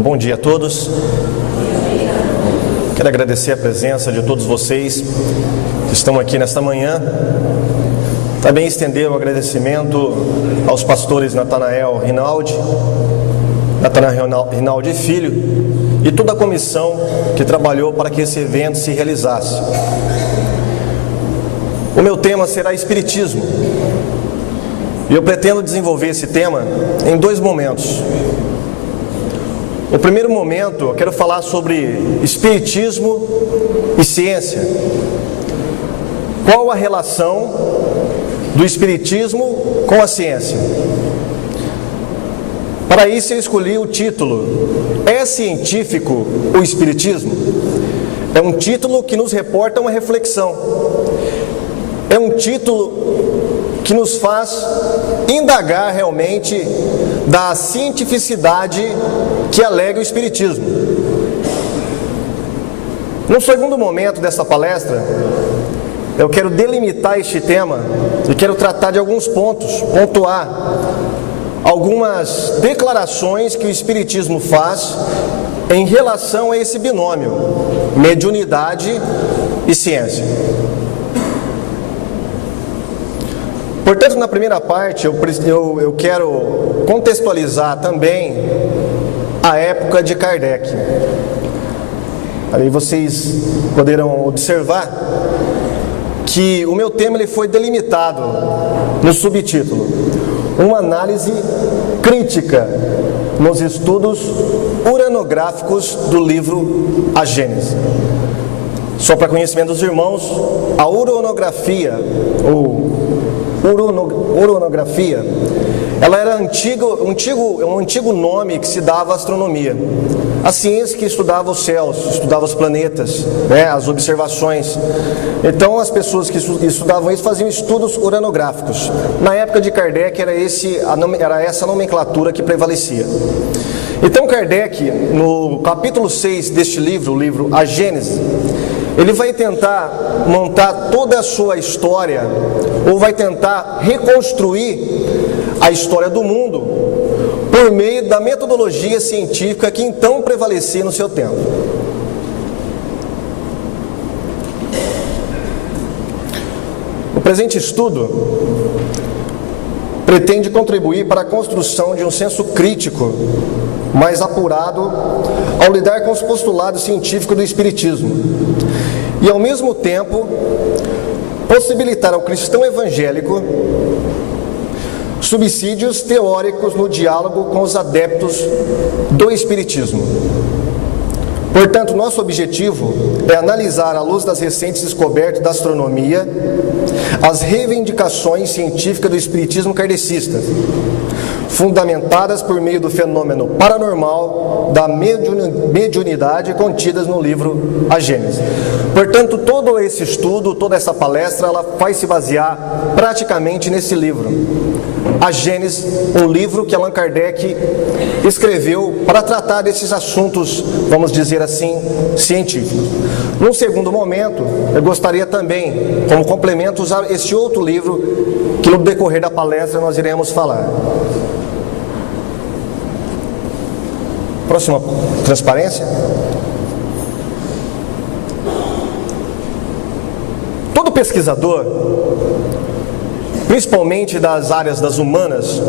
Bom dia a todos. Quero agradecer a presença de todos vocês que estão aqui nesta manhã. Também estender o agradecimento aos pastores Natanael Rinaldi e Filho e toda a comissão que trabalhou para que esse evento se realizasse. O meu tema será Espiritismo. E eu pretendo desenvolver esse tema em dois momentos. No primeiro momento, eu quero falar sobre Espiritismo e ciência. Qual a relação do Espiritismo com a ciência? Para isso, eu escolhi o título: É científico o Espiritismo? É um título que nos reporta uma reflexão. É um título que nos faz indagar realmente da cientificidade que alega o Espiritismo. No segundo momento dessa palestra, eu quero delimitar este tema e quero tratar de alguns pontos, pontuar algumas declarações que o Espiritismo faz em relação a esse binômio, mediunidade e ciência. Portanto, na primeira parte, eu quero contextualizar também a época de Kardec. Aí vocês poderão observar que o meu tema ele foi delimitado no subtítulo: uma análise crítica nos estudos uranográficos do livro A Gênese. Só para conhecimento dos irmãos, a uranografia, uranografia, ela era um antigo nome que se dava à astronomia. A ciência que estudava os céus, estudava os planetas, as observações. Então as pessoas que estudavam isso faziam estudos uranográficos. Na época de Kardec era essa nomenclatura que prevalecia. Então Kardec, no capítulo 6 deste livro, o livro A Gênese, ele vai tentar montar toda a sua história, ou vai tentar reconstruir a história do mundo por meio da metodologia científica que então prevalecia no seu tempo. O presente estudo pretende contribuir para a construção de um senso crítico mais apurado ao lidar com os postulados científicos do Espiritismo e, ao mesmo tempo, possibilitar ao cristão evangélico subsídios teóricos no diálogo com os adeptos do Espiritismo. Portanto, nosso objetivo é analisar, à luz das recentes descobertas da astronomia, as reivindicações científicas do Espiritismo kardecista, fundamentadas por meio do fenômeno paranormal da mediunidade contidas no livro A Gênese. Portanto, todo esse estudo, toda essa palestra, ela vai se basear praticamente nesse livro, A Gênese, um livro que Allan Kardec escreveu para tratar desses assuntos, vamos dizer assim, científicos. Num segundo momento, eu gostaria também, como complemento, usar esse outro livro que no decorrer da palestra nós iremos falar. Próxima transparência. Todo pesquisador, principalmente das áreas das humanas,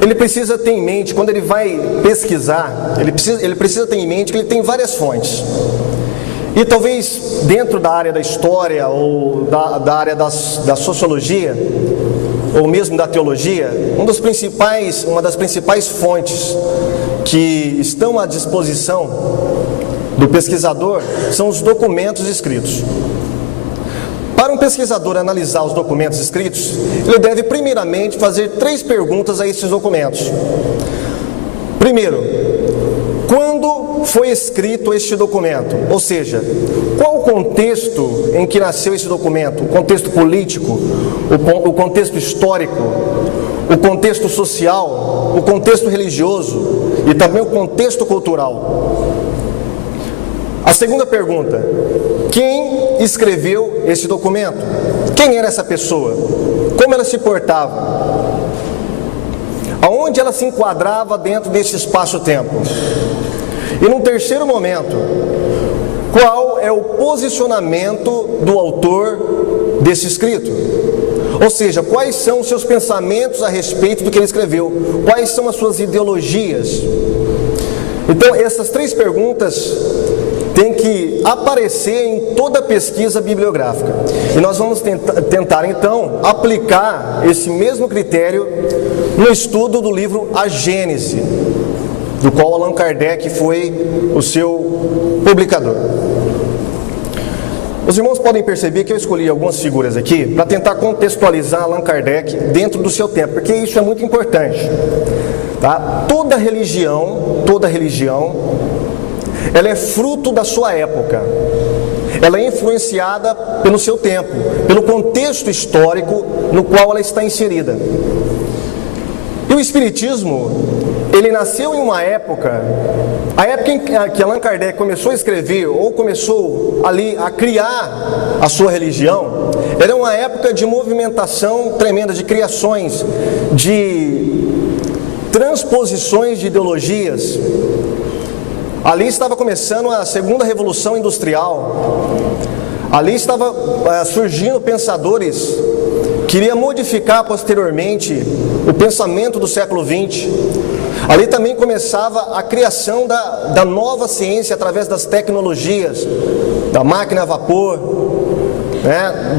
ele precisa ter em mente, quando ele vai pesquisar, ele precisa ter em mente que ele tem várias fontes. E talvez dentro da área da história ou da área da sociologia, ou mesmo da teologia, uma das principais fontes que estão à disposição do pesquisador são os documentos escritos. Para um pesquisador analisar os documentos escritos, ele deve primeiramente fazer 3 perguntas a esses documentos. Primeiro, Quando foi escrito este documento? Ou seja, qual o contexto em que nasceu esse documento? O contexto político, o contexto histórico, o contexto social, o contexto religioso e também o contexto cultural. A segunda pergunta: quem escreveu esse documento? Quem era essa pessoa? Como ela se portava? Aonde ela se enquadrava dentro desse espaço-tempo? E num terceiro momento, qual é o posicionamento do autor desse escrito? Ou seja, quais são os seus pensamentos a respeito do que ele escreveu? Quais são as suas ideologias? Então, essas três perguntas têm que aparecer em toda pesquisa bibliográfica. E nós vamos tentar então, aplicar esse mesmo critério no estudo do livro A Gênese, do qual Allan Kardec foi o seu publicador. Os irmãos podem perceber que eu escolhi algumas figuras aqui para tentar contextualizar Allan Kardec dentro do seu tempo, porque isso é muito importante. Tá? Toda religião, ela é fruto da sua época. Ela é influenciada pelo seu tempo, pelo contexto histórico no qual ela está inserida. E o Espiritismo, ele nasceu em uma época, a época em que Allan Kardec começou a escrever, ou começou ali a criar a sua religião, era uma época de movimentação tremenda, de criações, de transposições de ideologias. Ali estava começando a segunda revolução industrial, ali estava surgindo pensadores que iriam modificar posteriormente o pensamento do século XX. Ali também começava a criação da nova ciência através das tecnologias, da máquina a vapor, né,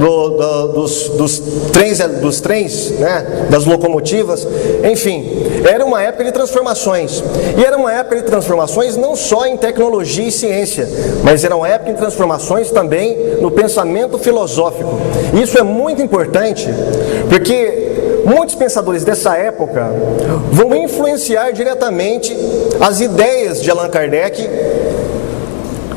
dos trens, né, das locomotivas, enfim, era uma época de transformações. E era uma época de transformações não só em tecnologia e ciência, mas era uma época de transformações também no pensamento filosófico. Isso é muito importante, porque muitos pensadores dessa época vão influenciar diretamente as ideias de Allan Kardec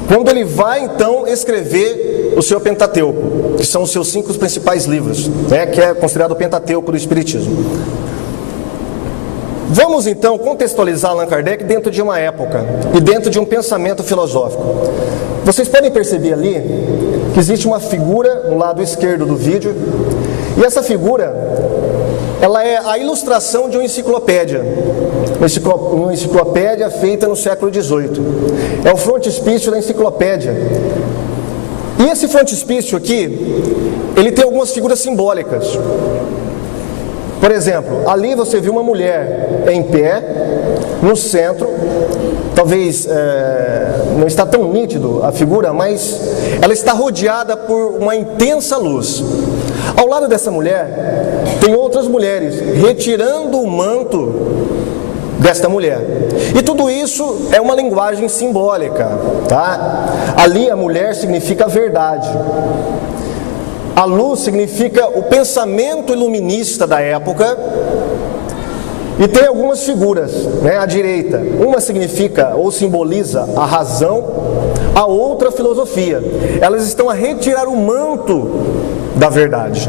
quando ele vai então escrever o seu Pentateuco, que são os seus 5 principais livros, né, que é considerado o Pentateuco do Espiritismo. Vamos então contextualizar Allan Kardec dentro de uma época e dentro de um pensamento filosófico. Vocês podem perceber ali que existe uma figura no lado esquerdo do vídeo, e essa figura, ela é a ilustração de uma enciclopédia feita no século XVIII. É o frontispício da enciclopédia. E esse frontispício aqui, ele tem algumas figuras simbólicas. Por exemplo, ali você viu uma mulher em pé, no centro. Talvez não está tão nítido a figura, mas ela está rodeada por uma intensa luz. Ao lado dessa mulher, tem outras mulheres retirando o manto desta mulher. E tudo isso é uma linguagem simbólica, tá? Ali a mulher significa a verdade. A luz significa o pensamento iluminista da época. E tem algumas figuras, né, à direita. Uma significa ou simboliza a razão, a outra a filosofia. Elas estão a retirar o manto da verdade.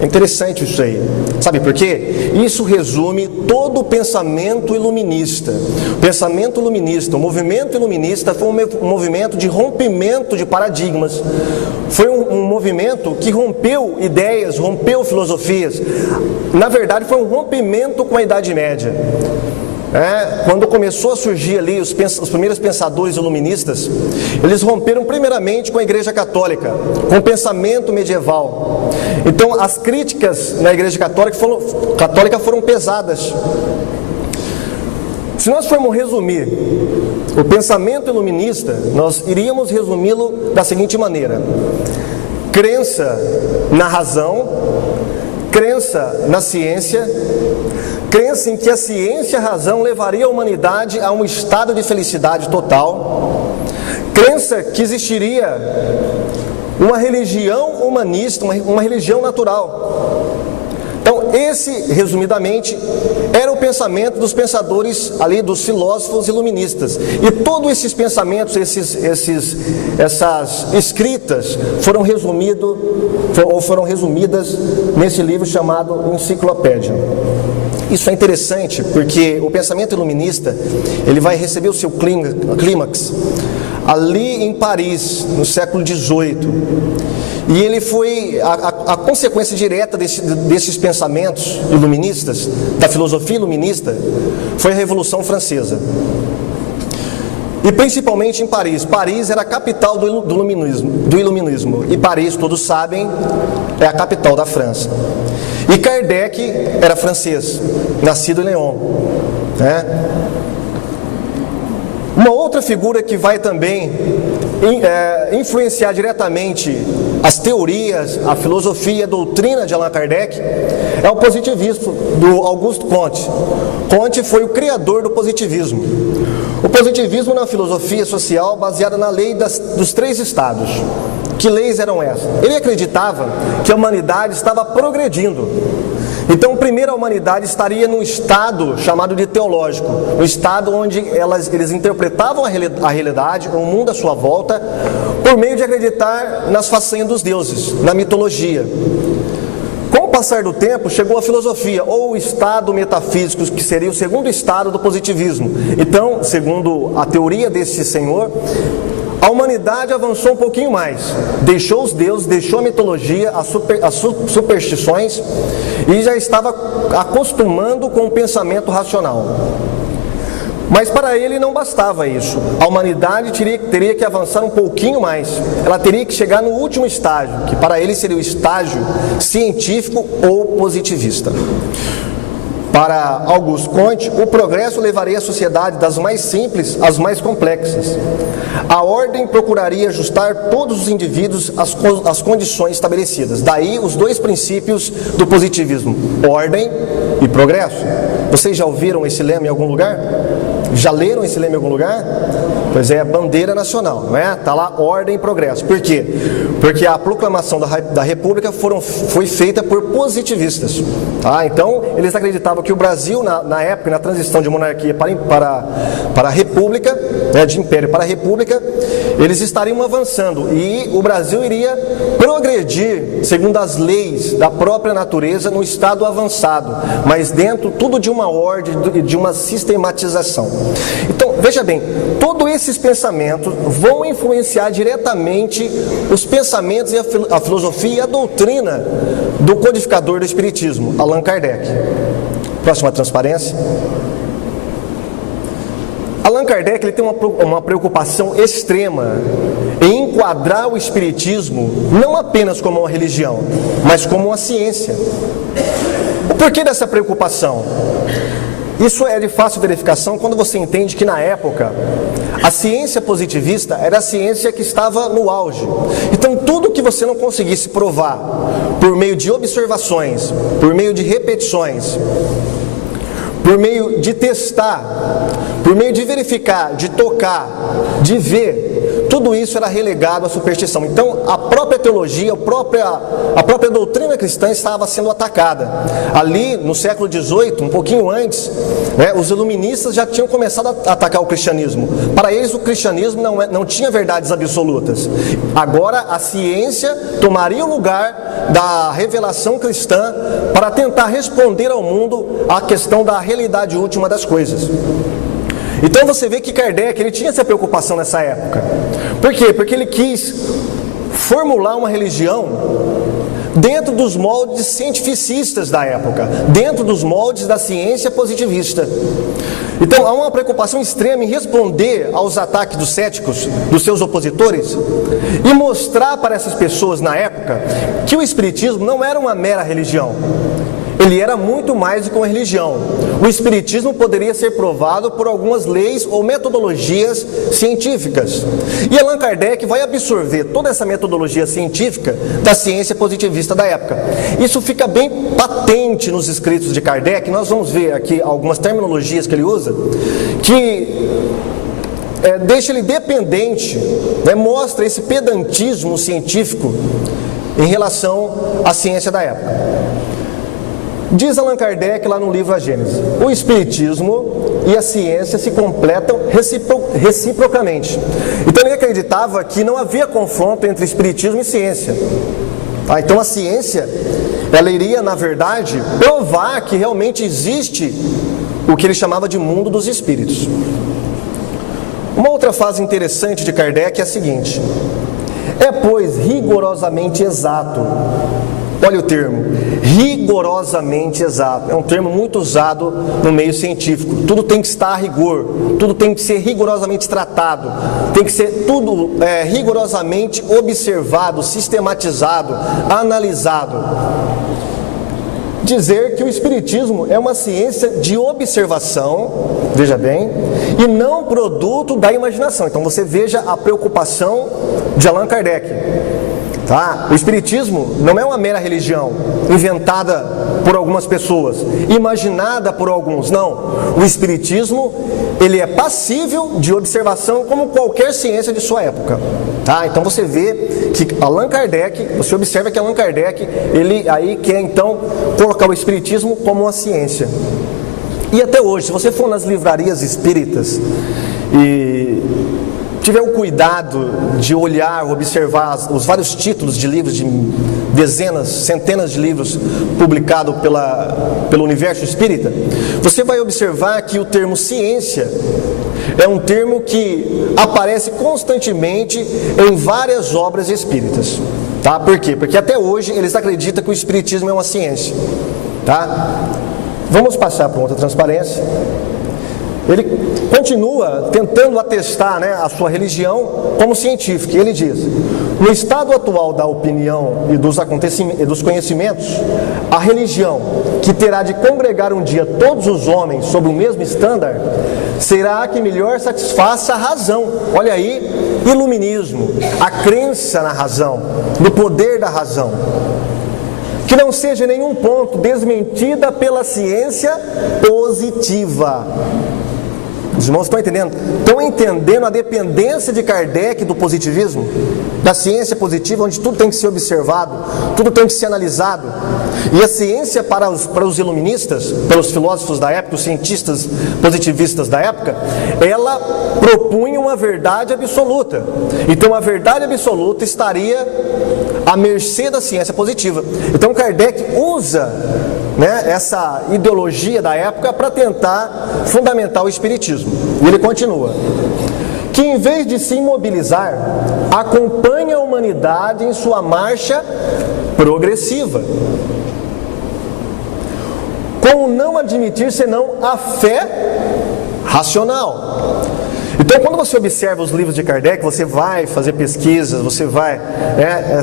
É interessante isso aí. Sabe por quê? Isso resume todo o pensamento iluminista. O pensamento iluminista, o movimento iluminista foi um movimento de rompimento de paradigmas. Foi um movimento que rompeu ideias, rompeu filosofias. Na verdade, foi um rompimento com a Idade Média. Quando começou a surgir ali os primeiros pensadores iluministas, eles romperam primeiramente com a Igreja Católica, com o pensamento medieval. Então as críticas na Igreja Católica foram pesadas. Se nós formos resumir o pensamento iluminista, nós iríamos resumi-lo da seguinte maneira: crença na razão, crença na ciência, crença em que a ciência e a razão levaria a humanidade a um estado de felicidade total, crença que existiria uma religião humanista, uma religião natural, Então, esse, resumidamente, era o pensamento dos pensadores ali, dos filósofos iluministas. E todos esses pensamentos, essas escritas foram resumidas nesse livro chamado Enciclopédia. Isso é interessante porque o pensamento iluminista ele vai receber o seu clímax ali em Paris, no século XVIII. E ele foi a consequência direta desses pensamentos iluministas, da filosofia iluminista, foi a Revolução Francesa. E principalmente em Paris. Paris era a capital do iluminismo. E Paris, todos sabem, é a capital da França. E Kardec era francês, nascido em Lyon, né? Uma outra figura que vai também influenciar diretamente as teorias, a filosofia, a doutrina de Allan Kardec é o positivismo do Auguste Comte. Comte foi o criador do positivismo. O positivismo na filosofia social baseada na lei dos 3 estados. Que leis eram essas? Ele acreditava que a humanidade estava progredindo. Então, primeiro a humanidade estaria num estado chamado de teológico, um estado onde eles interpretavam a realidade, o mundo à sua volta, por meio de acreditar nas façanhas dos deuses, na mitologia. Com o passar do tempo, chegou a filosofia, ou o estado metafísico, que seria o segundo estado do positivismo. Então, segundo a teoria desse senhor, a humanidade avançou um pouquinho mais, deixou os deuses, deixou a mitologia, as superstições e já estava acostumando com o pensamento racional. Mas para ele não bastava isso. A humanidade teria que avançar um pouquinho mais. Ela teria que chegar no último estágio, que para ele seria o estágio científico ou positivista. Para Auguste Comte, o progresso levaria a sociedade das mais simples às mais complexas. A ordem procuraria ajustar todos os indivíduos às condições estabelecidas. Daí os 2 princípios do positivismo, ordem e progresso. Vocês já ouviram esse lema em algum lugar? Já leram esse lema em algum lugar? Pois é, a bandeira nacional, não é? Está lá, ordem e progresso. Por quê? Porque a proclamação da República foi feita por positivistas. Tá? Então, eles acreditavam que o Brasil, na época, na transição de monarquia para a República, né, de Império para a República, eles estariam avançando e o Brasil iria progredir segundo as leis da própria natureza no estado avançado, mas dentro tudo de uma ordem, de uma sistematização. Então, veja bem, todos esses pensamentos vão influenciar diretamente os pensamentos e a filosofia e a doutrina do codificador do Espiritismo, Allan Kardec. Próxima transparência. Allan Kardec ele tem uma preocupação extrema em enquadrar o Espiritismo não apenas como uma religião, mas como uma ciência. O porquê dessa preocupação? Isso é de fácil verificação quando você entende que na época a ciência positivista era a ciência que estava no auge. Então tudo que você não conseguisse provar por meio de observações, por meio de repetições, por meio de testar, por meio de verificar, de tocar, de ver, tudo isso era relegado à superstição. Então, a própria teologia, a própria doutrina cristã estava sendo atacada. Ali, no século XVIII, um pouquinho antes, né, os iluministas já tinham começado a atacar o cristianismo. Para eles, o cristianismo não tinha verdades absolutas. Agora, a ciência tomaria o lugar da revelação cristã para tentar responder ao mundo à questão da realidade última das coisas. Então você vê que Kardec ele tinha essa preocupação nessa época. Por quê? Porque ele quis formular uma religião dentro dos moldes cientificistas da época, dentro dos moldes da ciência positivista. Então há uma preocupação extrema em responder aos ataques dos céticos, dos seus opositores, e mostrar para essas pessoas na época que o Espiritismo não era uma mera religião. Ele era muito mais do que uma religião. O Espiritismo poderia ser provado por algumas leis ou metodologias científicas. E Allan Kardec vai absorver toda essa metodologia científica da ciência positivista da época. Isso fica bem patente nos escritos de Kardec. Nós vamos ver aqui algumas terminologias que ele usa, que deixa ele dependente, né, mostra esse pedantismo científico em relação à ciência da época. Diz Allan Kardec lá no livro A Gênese: o Espiritismo e a ciência se completam reciprocamente. Então ele acreditava que não havia confronto entre Espiritismo e ciência. Então a ciência, ela iria, na verdade, provar que realmente existe o que ele chamava de mundo dos espíritos. Uma outra fase interessante de Kardec é a seguinte: é, pois, rigorosamente exato. Olha o termo, rigorosamente exato. É um termo muito usado no meio científico. Tudo tem que estar a rigor, tudo tem que ser rigorosamente tratado, tem que ser tudo rigorosamente observado, sistematizado, analisado. Dizer que o Espiritismo é uma ciência de observação, veja bem, e não produto da imaginação. Então você veja a preocupação de Allan Kardec. O Espiritismo não é uma mera religião inventada por algumas pessoas, imaginada por alguns, não. O Espiritismo, ele é passível de observação como qualquer ciência de sua época. Então você vê que Allan Kardec, você observa que Allan Kardec, ele aí quer então colocar o Espiritismo como uma ciência. E até hoje, se você for nas livrarias espíritas e tiver o cuidado de olhar, observar os vários títulos de livros, de dezenas, centenas de livros publicados pelo universo espírita, você vai observar que o termo ciência é um termo que aparece constantemente em várias obras espíritas. Por quê? Porque até hoje eles acreditam que o Espiritismo é uma ciência. Vamos passar para outra transparência. Ele continua tentando atestar a sua religião como científica. E ele diz: no estado atual da opinião e dos conhecimentos, a religião, que terá de congregar um dia todos os homens sob o mesmo estándar, será a que melhor satisfaça a razão. Olha aí, iluminismo, a crença na razão, no poder da razão. Que não seja em nenhum ponto desmentida pela ciência positiva. Os irmãos estão entendendo? Estão entendendo a dependência de Kardec do positivismo? Da ciência positiva, onde tudo tem que ser observado, tudo tem que ser analisado. E a ciência para os iluministas, pelos filósofos da época, os cientistas positivistas da época, ela propunha uma verdade absoluta. Então a verdade absoluta estaria à mercê da ciência positiva. Então Kardec usa essa ideologia da época para tentar fundamentar o Espiritismo. E ele continua: que em vez de se imobilizar, acompanha a humanidade em sua marcha progressiva, com o não admitir senão a fé racional. Então, quando você observa os livros de Kardec, você vai fazer pesquisas, você vai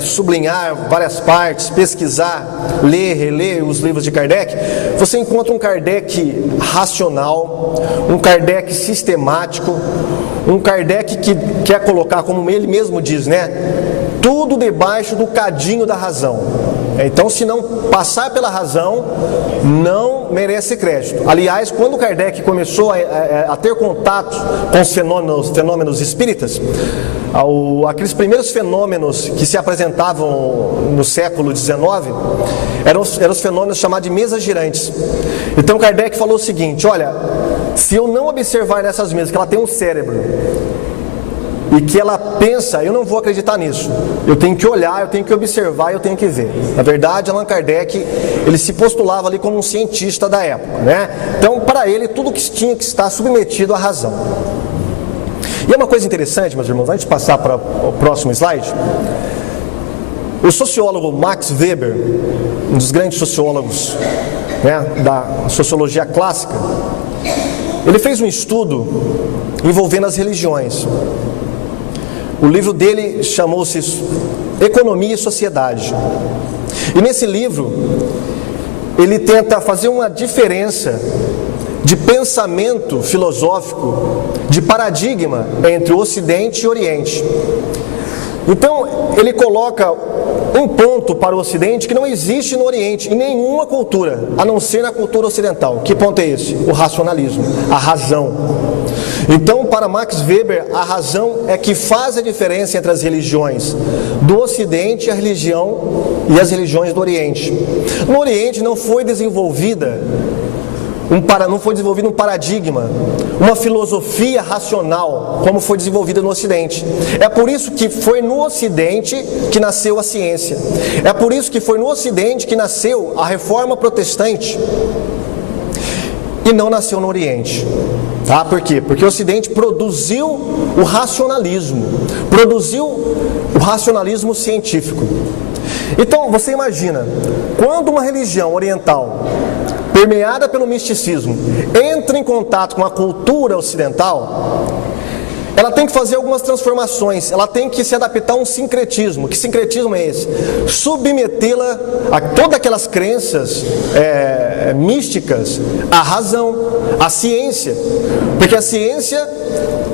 sublinhar várias partes, pesquisar, ler, reler os livros de Kardec, você encontra um Kardec racional, um Kardec sistemático, um Kardec que quer colocar, como ele mesmo diz, tudo debaixo do cadinho da razão. Então, se não passar pela razão, não merece crédito. Aliás, quando Kardec começou a ter contato com os fenômenos espíritas, aqueles primeiros fenômenos que se apresentavam no século XIX, eram os fenômenos chamados de mesas girantes. Então Kardec falou o seguinte: olha, se eu não observar nessas mesas que ela tem um cérebro e que ela pensa, eu não vou acreditar nisso. Eu tenho que olhar, eu tenho que observar, eu tenho que ver. Na verdade, Allan Kardec, ele se postulava ali como um cientista da época, Então, para ele, tudo que tinha que estar submetido à razão. E é uma coisa interessante, meus irmãos, antes de passar para o próximo slide, o sociólogo Max Weber, um dos grandes sociólogos da sociologia clássica, ele fez um estudo envolvendo as religiões. O livro dele chamou-se Economia e Sociedade. E nesse livro, ele tenta fazer uma diferença de pensamento filosófico, de paradigma entre o Ocidente e o Oriente. Então, ele coloca um ponto para o Ocidente que não existe no Oriente, em nenhuma cultura, a não ser na cultura ocidental. Que ponto é esse? O racionalismo, a razão. Então, para Max Weber, a razão é que faz a diferença entre as religiões do Ocidente e as religiões do Oriente. No Oriente não foi desenvolvido um paradigma, uma filosofia racional, como foi desenvolvida no Ocidente. É por isso que foi no Ocidente que nasceu a ciência. É por isso que foi no Ocidente que nasceu a Reforma Protestante e não nasceu no Oriente. Tá? Por quê? Porque o Ocidente produziu o racionalismo científico. Então, você imagina, quando uma religião oriental permeada pelo misticismo, entra em contato com a cultura ocidental, ela tem que fazer algumas transformações, ela tem que se adaptar a um sincretismo. Que sincretismo é esse? Submetê-la a todas aquelas crenças místicas, à razão, à ciência, porque a ciência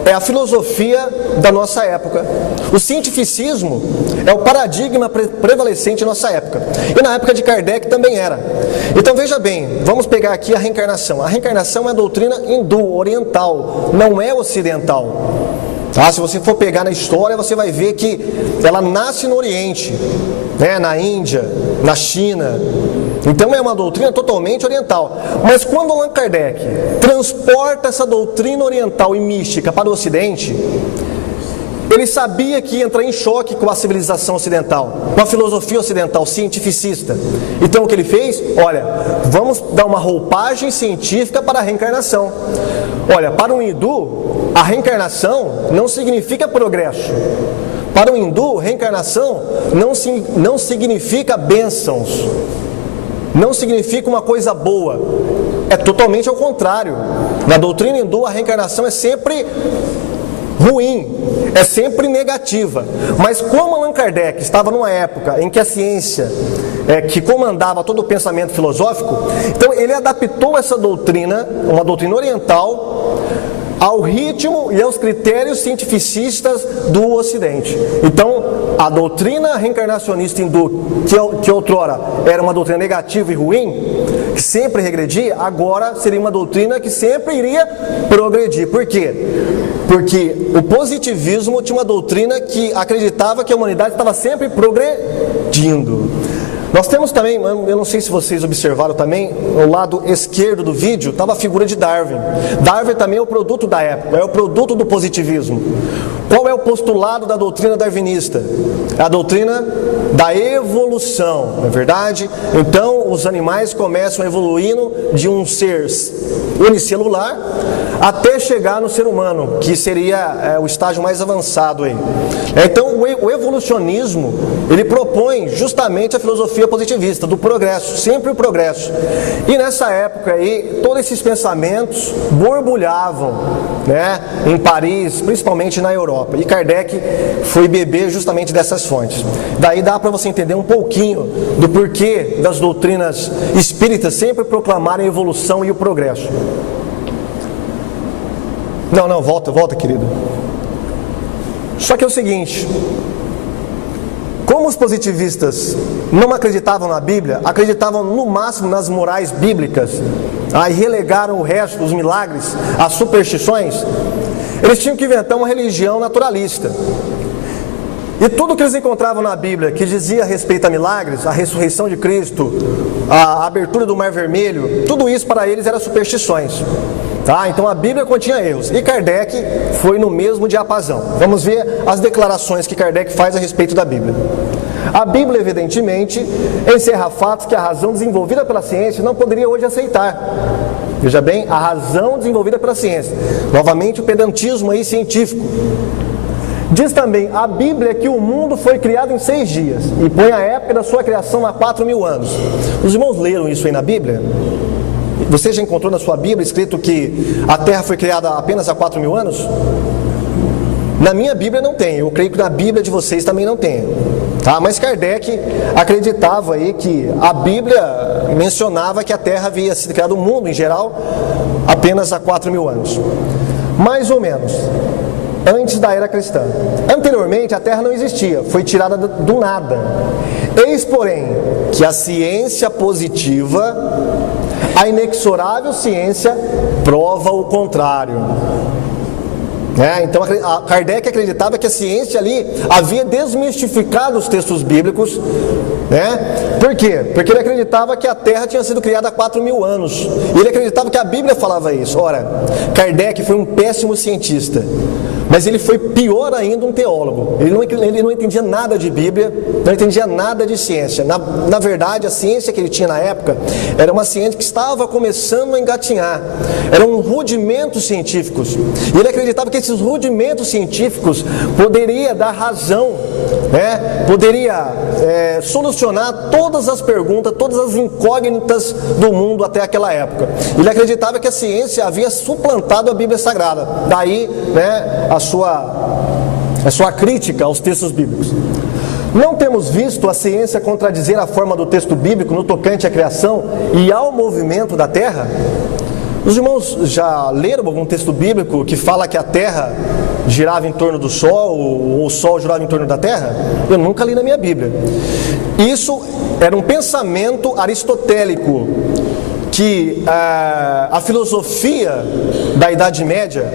é a filosofia da nossa época. O cientificismo é o paradigma prevalecente em nossa época. E na época de Kardec também era. Então veja bem, vamos pegar aqui a reencarnação. A reencarnação é a doutrina hindu, oriental, não é ocidental. Tá? Se você for pegar na história, você vai ver que ela nasce no Oriente, né? Na Índia, na China. Então é uma doutrina totalmente oriental. Mas quando Allan Kardec transporta essa doutrina oriental e mística para o Ocidente, ele sabia que ia entrar em choque com a civilização ocidental, com a filosofia ocidental, cientificista. Então o que ele fez? Olha, vamos dar uma roupagem científica para a reencarnação. Olha, para um hindu, a reencarnação não significa progresso. Para um hindu, reencarnação não significa bênçãos. Não significa uma coisa boa. É totalmente ao contrário. Na doutrina hindu, a reencarnação é sempre ruim, é sempre negativa. Mas como Allan Kardec estava numa época em que a ciência que comandava todo o pensamento filosófico, então ele adaptou essa doutrina, uma doutrina oriental, ao ritmo e aos critérios cientificistas do Ocidente. Então, a doutrina reencarnacionista hindu, que outrora era uma doutrina negativa e ruim, que sempre regredia, agora seria uma doutrina que sempre iria progredir. Por quê? Porque o positivismo tinha uma doutrina que acreditava que a humanidade estava sempre progredindo. Nós temos também, eu não sei se vocês observaram também, no lado esquerdo do vídeo, estava a figura de Darwin. Darwin também é o produto da época, é o produto do positivismo. Qual é o postulado da doutrina darwinista? É a doutrina da evolução, não é verdade? Então, os animais começam evoluindo de um ser unicelular até chegar no ser humano, que seria o estágio mais avançado aí. Então, o evolucionismo, ele propõe justamente a filosofia positivista, do progresso, sempre o progresso. E nessa época aí, todos esses pensamentos borbulhavam, né, em Paris, principalmente na Europa. E Kardec foi beber justamente dessas fontes. Daí dá para você entender um pouquinho do porquê das doutrinas espíritas sempre proclamarem a evolução e o progresso. Não, volta, querido. Só que é o seguinte, como os positivistas não acreditavam na Bíblia, acreditavam no máximo nas morais bíblicas, e relegaram o resto, os milagres, as superstições, eles tinham que inventar uma religião naturalista. E tudo que eles encontravam na Bíblia, que dizia a respeito a milagres, a ressurreição de Cristo, a abertura do Mar Vermelho, tudo isso para eles era superstições. Tá? Então a Bíblia continha erros. E Kardec foi no mesmo diapasão. Vamos ver as declarações que Kardec faz a respeito da Bíblia. A Bíblia, evidentemente, encerra fatos que a razão desenvolvida pela ciência não poderia hoje aceitar. Veja bem, a razão desenvolvida pela ciência. Novamente o pedantismo aí científico. Diz também a Bíblia que o mundo foi criado em 6 dias e põe a época da sua criação a 4.000 anos. Os irmãos leram isso aí na Bíblia? Você já encontrou na sua Bíblia escrito que a Terra foi criada apenas há 4.000 anos? Na minha Bíblia não tem, eu creio que na Bíblia de vocês também não tem. Tá? Mas Kardec acreditava aí que a Bíblia mencionava que a Terra havia sido criada, o mundo em geral, apenas há 4.000 anos. Mais ou menos. Antes da era cristã. Anteriormente a Terra não existia, foi tirada do nada. Eis, porém, que a ciência positiva, a inexorável ciência, prova o contrário. Então Kardec acreditava que a ciência ali havia desmistificado os textos bíblicos. Por quê? Porque ele acreditava que a Terra tinha sido criada há 4.000 anos. E ele acreditava que a Bíblia falava isso. Ora, Kardec foi um péssimo cientista, mas ele foi pior ainda um teólogo. Ele não entendia nada de Bíblia, não entendia nada de ciência. Na verdade, a ciência que ele tinha na época era uma ciência que estava começando a engatinhar. Eram rudimentos científicos. E ele acreditava que esses rudimentos científicos poderia dar razão, poderia solucionar todas as perguntas, todas as incógnitas do mundo até aquela época. Ele acreditava que a ciência havia suplantado a Bíblia Sagrada. Daí, a sua crítica aos textos bíblicos. Não temos visto a ciência contradizer a forma do texto bíblico no tocante à criação e ao movimento da Terra? Os irmãos já leram algum texto bíblico que fala que a Terra girava em torno do Sol, ou o Sol girava em torno da Terra? Eu nunca li na minha Bíblia. Isso era um pensamento aristotélico, que a filosofia da Idade Média,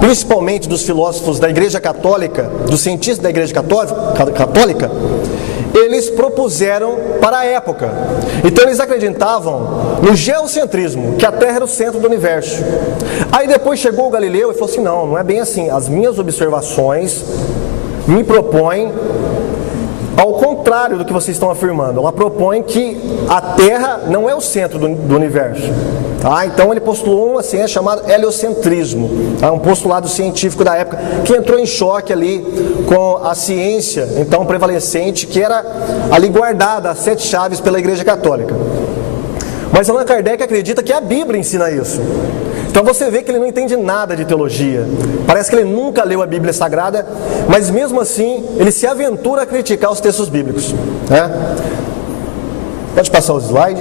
principalmente dos filósofos da Igreja Católica, dos cientistas da Igreja Católica, eles propuseram para a época. Então eles acreditavam no geocentrismo, que a Terra era o centro do universo. Aí depois chegou o Galileu e falou assim: não é bem assim. As minhas observações me propõem ao contrário do que vocês estão afirmando. Ela propõe que a Terra não é o centro do universo. Então ele postulou uma ciência chamada heliocentrismo, um postulado científico da época, que entrou em choque ali com a ciência então prevalecente, que era ali guardada, as 7 chaves pela Igreja Católica. Mas Allan Kardec acredita que a Bíblia ensina isso. Então você vê que ele não entende nada de teologia. Parece que ele nunca leu a Bíblia Sagrada, mas mesmo assim ele se aventura a criticar os textos bíblicos. Pode passar o slide.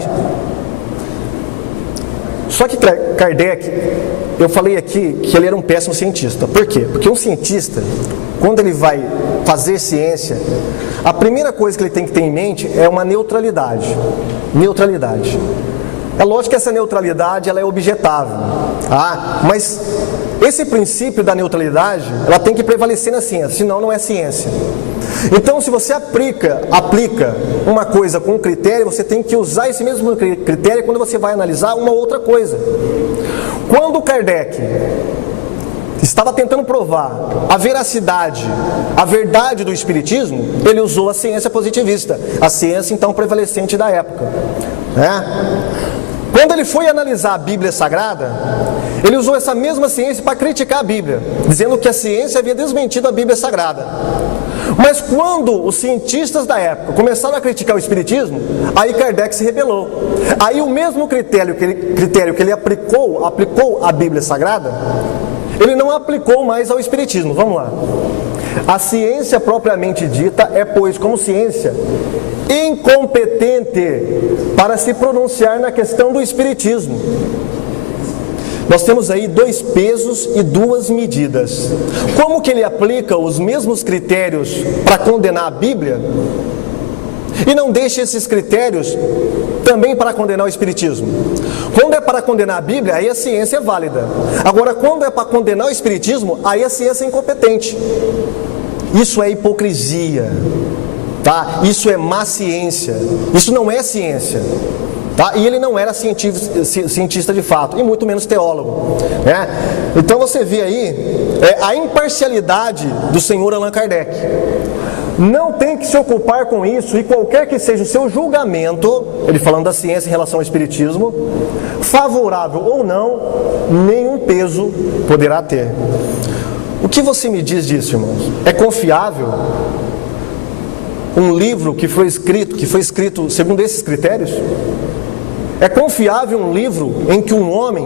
Só que Kardec, eu falei aqui que ele era um péssimo cientista. Por quê? Porque um cientista, quando ele vai fazer ciência, a primeira coisa que ele tem que ter em mente é uma neutralidade. Neutralidade. É lógico que essa neutralidade ela é objetável, mas esse princípio da neutralidade ela tem que prevalecer na ciência, senão não é ciência. Então, se você aplica uma coisa com um critério, você tem que usar esse mesmo critério quando você vai analisar uma outra coisa. Quando Kardec estava tentando provar a veracidade, a verdade do Espiritismo, ele usou a ciência positivista, a ciência então prevalecente da época. Quando ele foi analisar a Bíblia Sagrada, ele usou essa mesma ciência para criticar a Bíblia, dizendo que a ciência havia desmentido a Bíblia Sagrada. Mas quando os cientistas da época começaram a criticar o Espiritismo, aí Kardec se rebelou. Aí o mesmo critério que ele aplicou à Bíblia Sagrada, ele não aplicou mais ao Espiritismo. Vamos lá. A ciência propriamente dita é, pois, como ciência, incompetente para se pronunciar na questão do Espiritismo. Nós temos aí 2 pesos e 2 medidas. Como que ele aplica os mesmos critérios para condenar a Bíblia e não deixa esses critérios também para condenar o Espiritismo? Quando é para condenar a Bíblia, aí a ciência é válida. Agora, quando é para condenar o Espiritismo, aí a ciência é incompetente. Isso é hipocrisia, Isso é má ciência. Isso não é ciência. E ele não era cientista de fato, e muito menos teólogo. Então você vê aí a imparcialidade do senhor Allan Kardec. Não tem que se ocupar com isso, e qualquer que seja o seu julgamento, ele falando da ciência em relação ao Espiritismo, favorável ou não, nenhum peso poderá ter. O que você me diz disso, irmãos? É confiável um livro que foi escrito segundo esses critérios? É confiável um livro em que um homem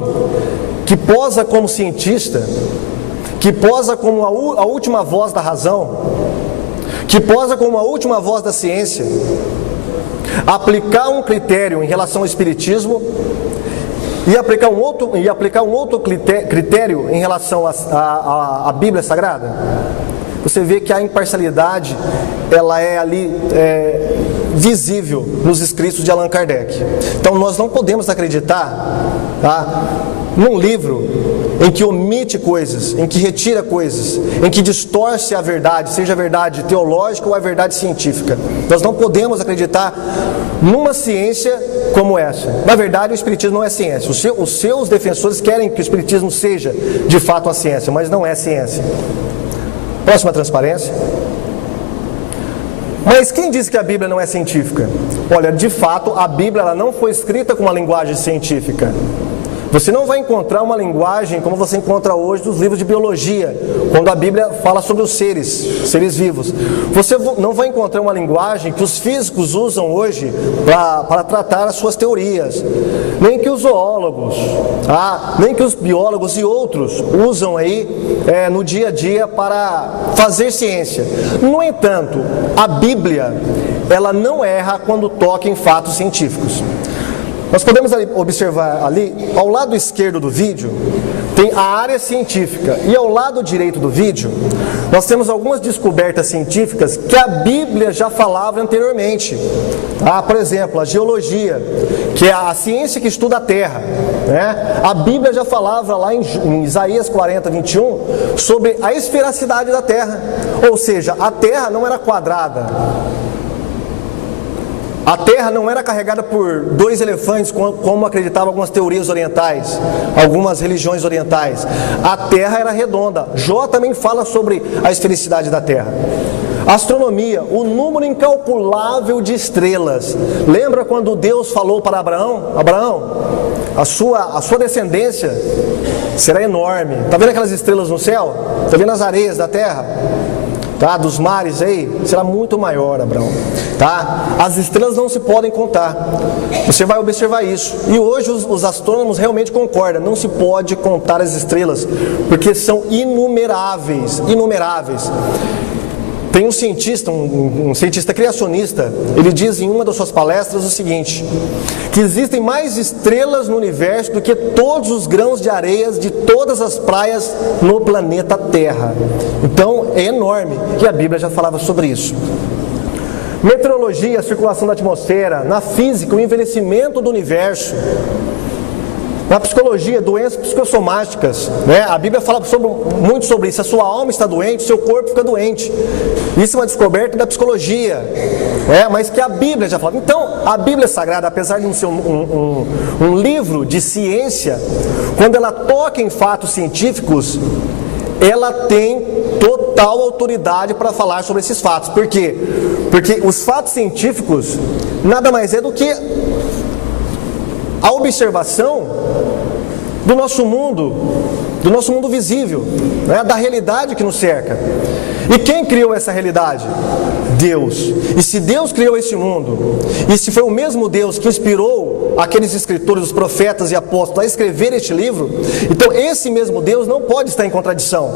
que posa como cientista, que posa como a última voz da razão, que posa como a última voz da ciência, aplicar um critério em relação ao Espiritismo e aplicar um outro critério em relação à Bíblia Sagrada? você vê que a imparcialidade, ela é ali visível nos escritos de Allan Kardec. Então nós não podemos acreditar, tá, num livro em que omite coisas, em que retira coisas, em que distorce a verdade, seja a verdade teológica ou a verdade científica. Nós não podemos acreditar numa ciência como essa. Na verdade, o Espiritismo não é ciência. Os seus defensores querem que o Espiritismo seja, de fato, a ciência, mas não é ciência. Próxima transparência. Mas quem disse que a Bíblia não é científica? Olha, de fato, a Bíblia ela não foi escrita com uma linguagem científica. Você não vai encontrar uma linguagem como você encontra hoje nos livros de biologia, quando a Bíblia fala sobre os seres vivos. Você não vai encontrar uma linguagem que os físicos usam hoje para tratar as suas teorias, nem que os zoólogos, nem que os biólogos e outros usam aí no dia a dia para fazer ciência. No entanto, a Bíblia ela não erra quando toca em fatos científicos. Nós podemos observar ali, ao lado esquerdo do vídeo, tem a área científica. E ao lado direito do vídeo, nós temos algumas descobertas científicas que a Bíblia já falava anteriormente. Por exemplo, a geologia, que é a ciência que estuda a Terra. Né? A Bíblia já falava lá em Isaías 40, 21, sobre a esfericidade da Terra. Ou seja, a Terra não era quadrada. A Terra não era carregada por 2 elefantes, como acreditavam algumas teorias orientais, algumas religiões orientais. A Terra era redonda. Jó também fala sobre a esfericidade da Terra. Astronomia, o número incalculável de estrelas. Lembra quando Deus falou para Abraão? Abraão, a sua descendência será enorme. Está vendo aquelas estrelas no céu? Está vendo as areias da terra? Dos mares aí, será muito maior, Abraão. As estrelas não se podem contar. Você vai observar isso. E hoje os astrônomos realmente concordam. Não se pode contar as estrelas, porque são inumeráveis. Tem um cientista, um cientista criacionista, ele diz em uma das suas palestras o seguinte, que existem mais estrelas no universo do que todos os grãos de areias de todas as praias no planeta Terra. Então é enorme, e a Bíblia já falava sobre isso. Meteorologia, a circulação da atmosfera, na física, o envelhecimento do universo. Na psicologia, doenças psicossomáticas, né? A Bíblia fala muito sobre isso. A sua alma está doente, o seu corpo fica doente. Isso é uma descoberta da psicologia, mas que a Bíblia já fala. Então, a Bíblia Sagrada, apesar de não ser um livro de ciência, quando ela toca em fatos científicos, ela tem total autoridade para falar sobre esses fatos. Por quê? Porque os fatos científicos nada mais é do que a observação do nosso mundo visível, da realidade que nos cerca. E quem criou essa realidade? Deus. E se Deus criou esse mundo, e se foi o mesmo Deus que inspirou aqueles escritores, os profetas e apóstolos a escrever este livro, então esse mesmo Deus não pode estar em contradição.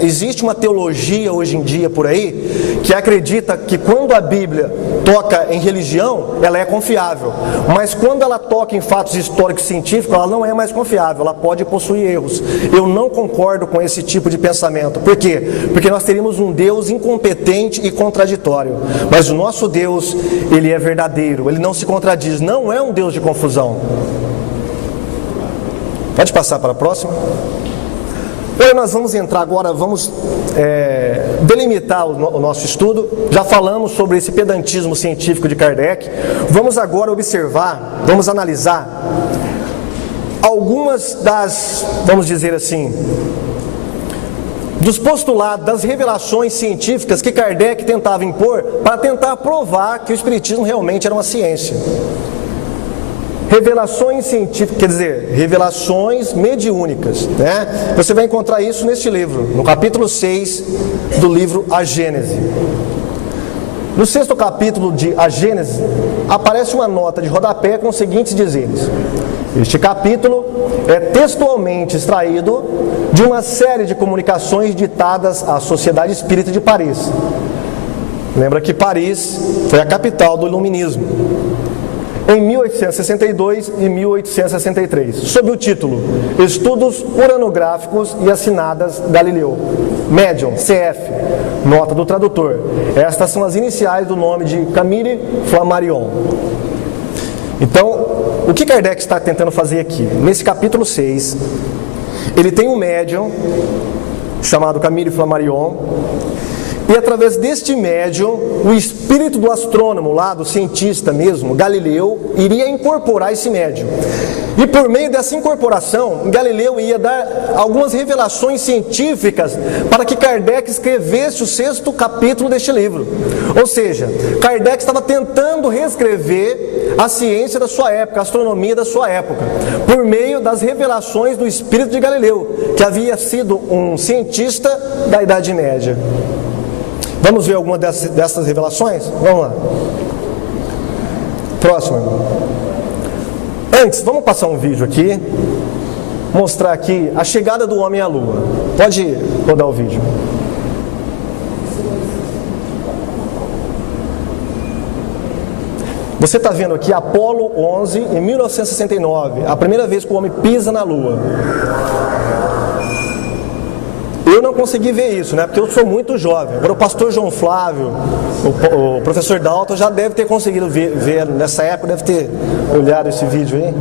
Existe uma teologia hoje em dia por aí que acredita que quando a Bíblia toca em religião, ela é confiável, mas quando ela toca em fatos históricos e científicos, ela não é mais confiável, ela pode possuir erros. Eu não concordo com esse tipo de pensamento. Por quê? Porque nós teríamos um Deus incompetente e contraditório, mas o nosso Deus, ele é verdadeiro, ele não se contradiz, não é um Deus de confusão. Pode passar para a próxima. Nós vamos entrar agora, vamos delimitar o nosso estudo. Já falamos sobre esse pedantismo científico de Kardec. Vamos agora observar, vamos analisar algumas das, vamos dizer assim, dos postulados, das revelações científicas que Kardec tentava impor para tentar provar que o Espiritismo realmente era uma ciência. Revelações científicas, quer dizer, revelações mediúnicas, Você vai encontrar isso neste livro, no capítulo 6 do livro A Gênese. No 6º capítulo de A Gênese, aparece uma nota de rodapé com os seguintes dizeres. Este capítulo é textualmente extraído de uma série de comunicações ditadas à Sociedade Espírita de Paris. Lembra que Paris foi a capital do Iluminismo. em 1862 e 1863, sob o título Estudos Uranográficos e Assinadas Galileu. Médium, CF, nota do tradutor. Estas são as iniciais do nome de Camille Flammarion. Então, o que Kardec está tentando fazer aqui? Nesse capítulo 6, ele tem um médium chamado Camille Flammarion, e através deste médium, o espírito do astrônomo lá, do cientista mesmo, Galileu, iria incorporar esse médium. E por meio dessa incorporação, Galileu ia dar algumas revelações científicas para que Kardec escrevesse o 6º capítulo deste livro. Ou seja, Kardec estava tentando reescrever a ciência da sua época, a astronomia da sua época, por meio das revelações do espírito de Galileu, que havia sido um cientista da Idade Média. Vamos ver alguma dessas revelações? Vamos lá. Próximo, irmão. Antes, vamos passar um vídeo aqui, mostrar aqui a chegada do homem à Lua. Pode rodar o vídeo. Você está vendo aqui Apolo 11, em 1969, a primeira vez que o homem pisa na Lua. Eu não consegui ver isso, né? Porque eu sou muito jovem. Agora o pastor João Flávio, o professor Dalton já deve ter conseguido ver nessa época, deve ter olhado esse vídeo aí.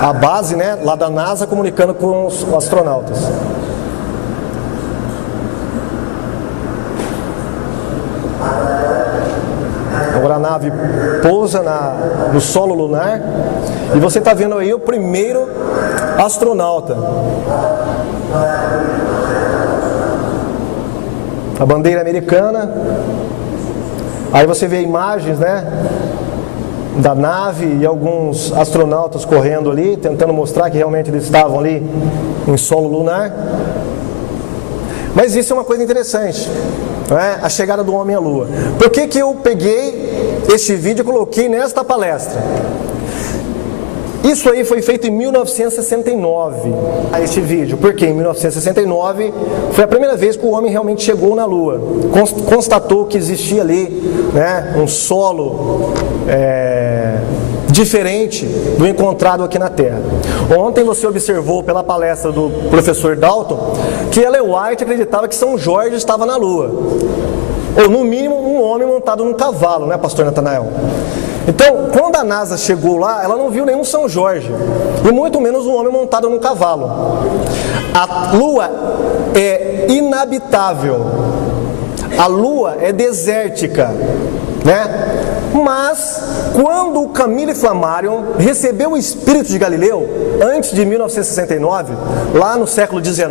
A base, né, lá da NASA comunicando com os astronautas. Agora a nave pousa no solo lunar e você está vendo aí o primeiro astronauta. A bandeira americana. Aí você vê imagens, né, da nave e alguns astronautas correndo ali, tentando mostrar que realmente eles estavam ali em solo lunar. Mas isso é uma coisa interessante, não é? A chegada do homem à Lua. Por que eu peguei este vídeo e coloquei nesta palestra? Isso aí foi feito em 1969, este vídeo, porque em 1969 foi a primeira vez que o homem realmente chegou na Lua. Constatou que existia ali, né, um solo diferente do encontrado aqui na Terra. Ontem você observou pela palestra do professor Dalton que Ellen White acreditava que São Jorge estava na Lua. Ou no mínimo um homem montado num cavalo, né, pastor Natanael? Então, quando a NASA chegou lá, ela não viu nenhum São Jorge, e muito menos um homem montado num cavalo. A Lua é inabitável, a Lua é desértica, né? Mas, quando o Camille Flammarion recebeu o espírito de Galileu, antes de 1969, lá no século XIX,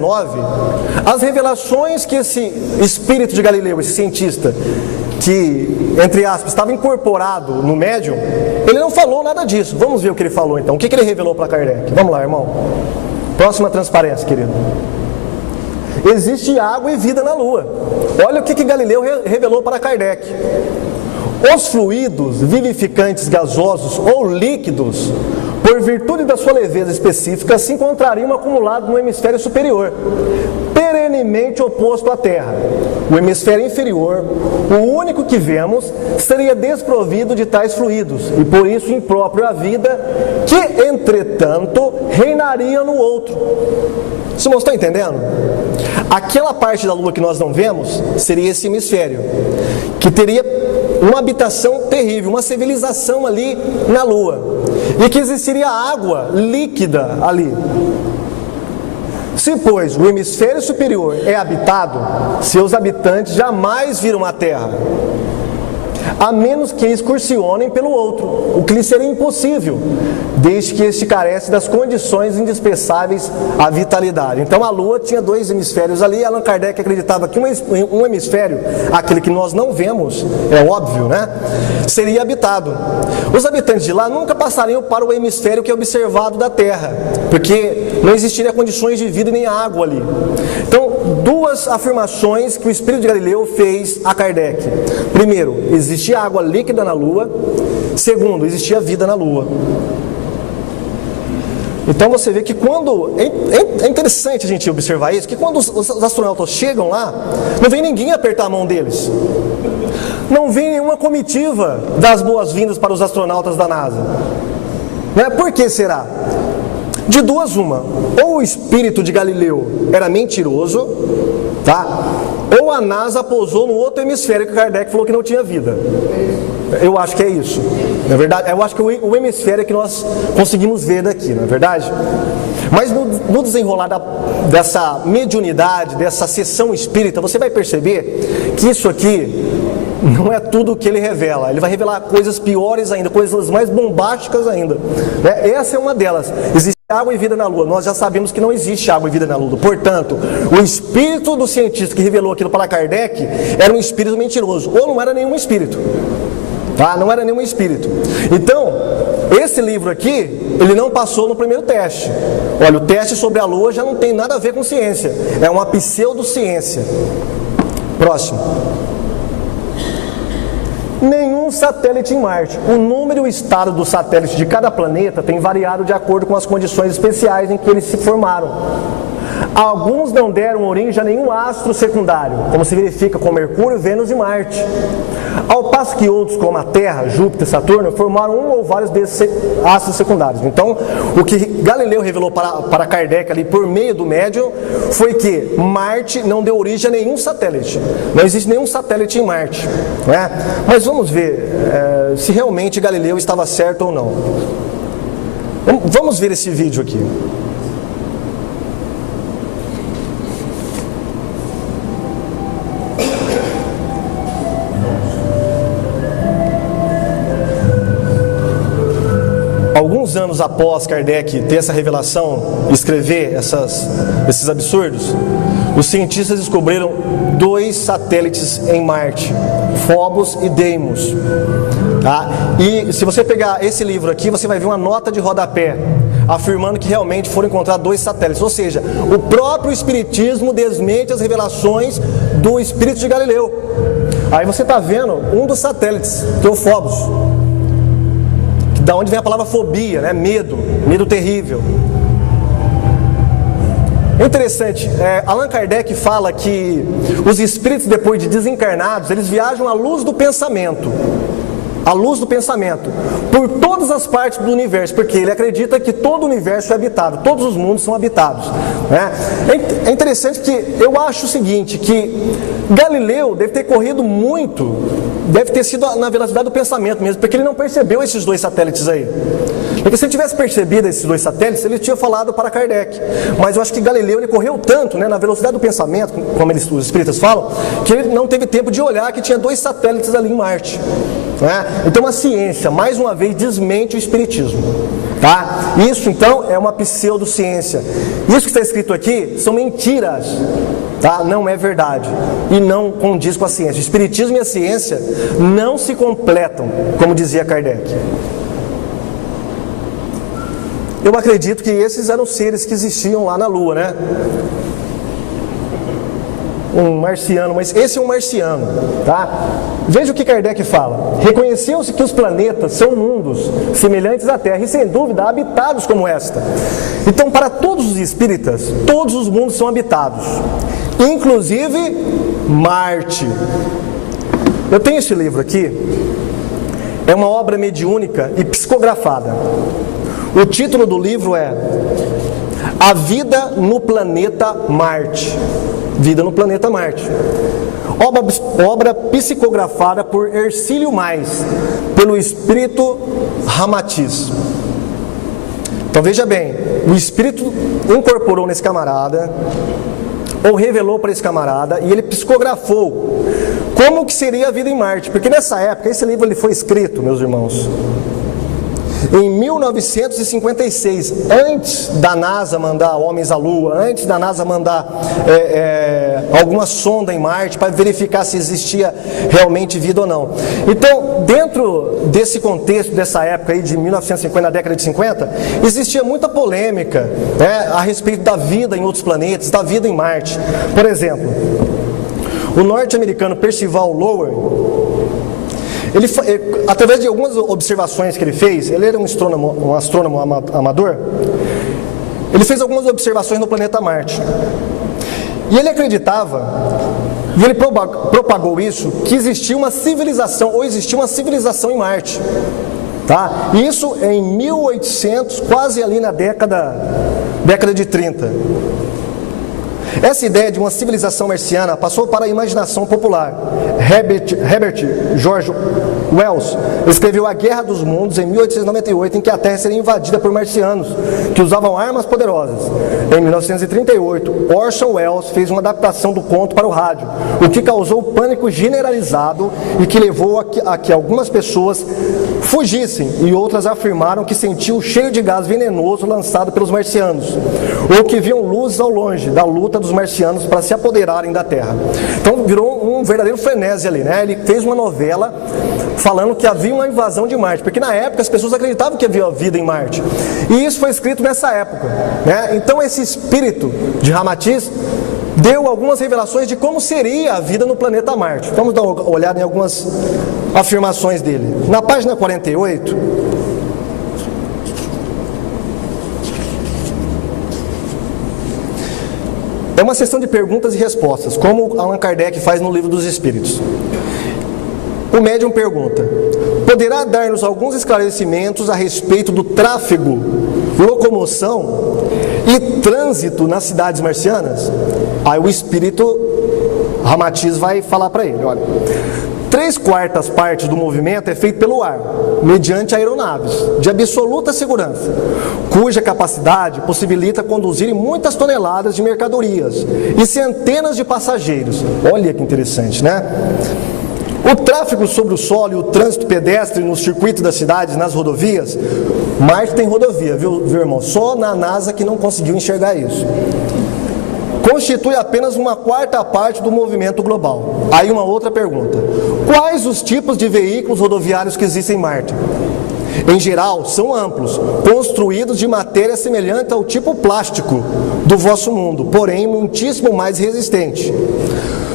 as revelações que esse espírito de Galileu, esse cientista, que, entre aspas, estava incorporado no médium, ele não falou nada disso. Vamos ver o que ele falou então. O que ele revelou para Kardec? Vamos lá, irmão. Próxima transparência, querido. Existe água e vida na Lua. Olha o que Galileu revelou para Kardec. Os fluidos vivificantes gasosos ou líquidos, por virtude da sua leveza específica, se encontrariam acumulados no hemisfério superior, perenemente oposto à Terra. O hemisfério inferior, o único que vemos, seria desprovido de tais fluidos, e por isso impróprio à vida, que, entretanto, reinaria no outro. Vocês não estão entendendo? Aquela parte da Lua que nós não vemos, seria esse hemisfério, que teria uma habitação terrível, uma civilização ali na Lua, e que existiria água líquida ali. Se, pois, o hemisfério superior é habitado, seus habitantes jamais viram a Terra, a menos que excursionem pelo outro, o que lhe seria impossível, desde que este carece das condições indispensáveis à vitalidade. Então a Lua tinha dois hemisférios ali. Allan Kardec acreditava que um hemisfério, aquele que nós não vemos, é óbvio, né, seria habitado. Os habitantes de lá nunca passariam para o hemisfério que é observado da Terra, porque não existiria condições de vida nem água ali. Então, duas afirmações que o Espírito de Galileu fez a Kardec. Primeiro, existia água líquida na Lua. Segundo, existia vida na Lua. Então você vê que quando... É interessante a gente observar isso, que quando os astronautas chegam lá, não vem ninguém apertar a mão deles. não vem nenhuma comitiva das boas-vindas para os astronautas da NASA. Né? Por que será? De duas uma, ou o espírito de Galileu era mentiroso, tá? Ou a NASA pousou no outro hemisfério que Kardec falou que não tinha vida. Eu acho que é isso. Na verdade, eu acho que o hemisfério é que nós conseguimos ver daqui, não é verdade? Mas no desenrolar dessa mediunidade, dessa sessão espírita, você vai perceber que isso aqui não é tudo o que ele revela. Ele vai revelar coisas piores ainda, coisas mais bombásticas ainda. Né? Essa é uma delas. Existe água e vida na Lua. Nós já sabemos que não existe água e vida na Lua. Portanto, o espírito do cientista que revelou aquilo para Kardec era um espírito mentiroso, ou não era nenhum espírito. Tá? Não era nenhum espírito. Então, esse livro aqui, ele não passou no primeiro teste. Olha, o teste sobre a Lua já não tem nada a ver com ciência. É uma pseudociência. Próximo. Nenhum satélite em Marte. O número e o estado dos satélites de cada planeta tem variado de acordo com as condições especiais em que eles se formaram. Alguns não deram origem a nenhum astro secundário, como se verifica com Mercúrio, Vênus e Marte. Ao passo que outros, como a Terra, Júpiter e Saturno, formaram um ou vários desses astros secundários. Então, o que Galileu revelou para Kardec ali por meio do médium foi que Marte não deu origem a nenhum satélite. Não existe nenhum satélite em Marte. Né? Mas vamos ver se realmente Galileu estava certo ou não. Vamos ver esse vídeo aqui. Alguns anos após Kardec ter essa revelação, escrever esses absurdos, os cientistas descobriram 2 satélites em Marte, Phobos e Deimos. Tá? E se você pegar esse livro aqui, você vai ver uma nota de rodapé afirmando que realmente foram encontrados 2 satélites. Ou seja, o próprio Espiritismo desmente as revelações do Espírito de Galileu. Aí você está vendo um dos satélites, que é o Phobos. Da onde vem a palavra fobia, né? Medo terrível. É interessante, Allan Kardec fala que os espíritos, depois de desencarnados, eles viajam à luz do pensamento. A luz do pensamento, por todas as partes do universo, porque ele acredita que todo o universo é habitado, todos os mundos são habitados. Né? É interessante que eu acho o seguinte, que Galileu deve ter corrido muito, deve ter sido na velocidade do pensamento mesmo, porque ele não percebeu esses 2 satélites aí. Porque se ele tivesse percebido esses 2 satélites, ele tinha falado para Kardec. Mas eu acho que Galileu ele correu tanto, né, na velocidade do pensamento, como os espíritas falam, que ele não teve tempo de olhar que tinha 2 satélites ali em Marte. Né? Então a ciência, mais uma vez, desmente o espiritismo. Tá? Isso então é uma pseudociência. Isso que está escrito aqui são mentiras. Tá? Não é verdade. E não condiz com a ciência. O espiritismo e a ciência não se completam, como dizia Kardec. Eu acredito que esses eram seres que existiam lá na Lua, né? Um marciano, mas esse é um marciano, tá? Veja o que Kardec fala. Reconheceu-se que os planetas são mundos semelhantes à Terra e, sem dúvida, habitados como esta. Então, para todos os espíritas, todos os mundos são habitados, inclusive Marte. Eu tenho esse livro aqui, é uma obra mediúnica e psicografada. O título do livro é A Vida no Planeta Marte. Vida no Planeta Marte. Obra psicografada por Hercílio Mais, pelo espírito Ramatiz. Então veja bem, o espírito incorporou nesse camarada, ou revelou para esse camarada, e ele psicografou como que seria a vida em Marte. Porque nessa época, esse livro ele foi escrito, meus irmãos, em 1956, antes da NASA mandar homens à Lua, antes da NASA mandar alguma sonda em Marte para verificar se existia realmente vida ou não. Então, dentro desse contexto, dessa época aí de 1950, na década de 50, existia muita polêmica, né, a respeito da vida em outros planetas, da vida em Marte. Por exemplo, o norte-americano Percival Lowell, ele, através de algumas observações que ele fez, ele era um astrônomo amador, ele fez algumas observações no planeta Marte. E ele acreditava E ele propagou isso, que existia uma civilização, ou existia uma civilização em Marte. Tá? Isso em 1800, quase ali na década de 30. Essa ideia de uma civilização marciana passou para a imaginação popular. Herbert George Wells escreveu A Guerra dos Mundos em 1898, em que a Terra seria invadida por marcianos que usavam armas poderosas. Em 1938, Orson Welles fez uma adaptação do conto para o rádio, o que causou pânico generalizado e que levou a que algumas pessoas fugissem e outras afirmaram que sentiam o cheiro de gás venenoso lançado pelos marcianos, ou que viam luzes ao longe da luta dos marcianos para se apoderarem da Terra. Então virou um verdadeiro frenesi ali, né? Ele fez uma novela falando que havia uma invasão de Marte, porque na época as pessoas acreditavam que havia vida em Marte. E isso foi escrito nessa época, né? Então esse espírito de Ramatiz deu algumas revelações de como seria a vida no planeta Marte. Vamos dar uma olhada em algumas afirmações dele. Na página 48, é uma sessão de perguntas e respostas, como Allan Kardec faz no Livro dos Espíritos. O médium pergunta: poderá dar-nos alguns esclarecimentos a respeito do tráfego, locomoção e trânsito nas cidades marcianas? Aí o espírito Ramatiz vai falar para ele: olha, 3/4 partes do movimento é feito pelo ar, mediante aeronaves de absoluta segurança, cuja capacidade possibilita conduzir muitas toneladas de mercadorias e centenas de passageiros. Olha que interessante, né? O tráfego sobre o solo e o trânsito pedestre nos circuitos das cidades, nas rodovias. Marte tem rodovia, viu, irmão? Só na NASA que não conseguiu enxergar isso. Constitui apenas 1/4 parte do movimento global. Aí uma outra pergunta: quais os tipos de veículos rodoviários que existem em Marte? Em geral, são amplos, construídos de matéria semelhante ao tipo plástico do vosso mundo, porém muitíssimo mais resistente.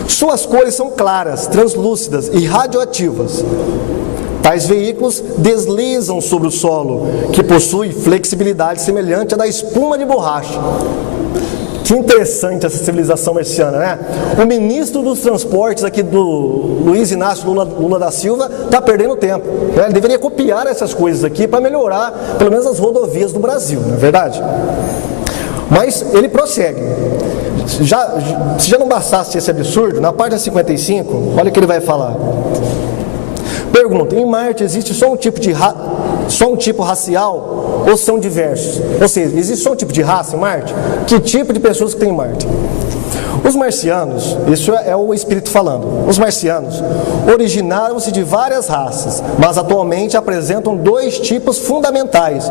Suas cores são claras, translúcidas e radioativas. Tais veículos deslizam sobre o solo, que possui flexibilidade semelhante à da espuma de borracha. Que interessante essa civilização marciana, né? O ministro dos transportes aqui do Luiz Inácio Lula da Silva está perdendo tempo, né? Ele deveria copiar essas coisas aqui para melhorar pelo menos as rodovias do Brasil, não é verdade? Mas ele prossegue. Se já não bastasse esse absurdo, na página 55, olha o que ele vai falar. Pergunta: em Marte existe só um tipo racial ou são diversos? Ou seja, existe só um tipo de raça em Marte? Que tipo de pessoas que tem em Marte? Os marcianos, isso é o espírito falando, os marcianos originaram-se de várias raças, mas atualmente apresentam 2 tipos fundamentais,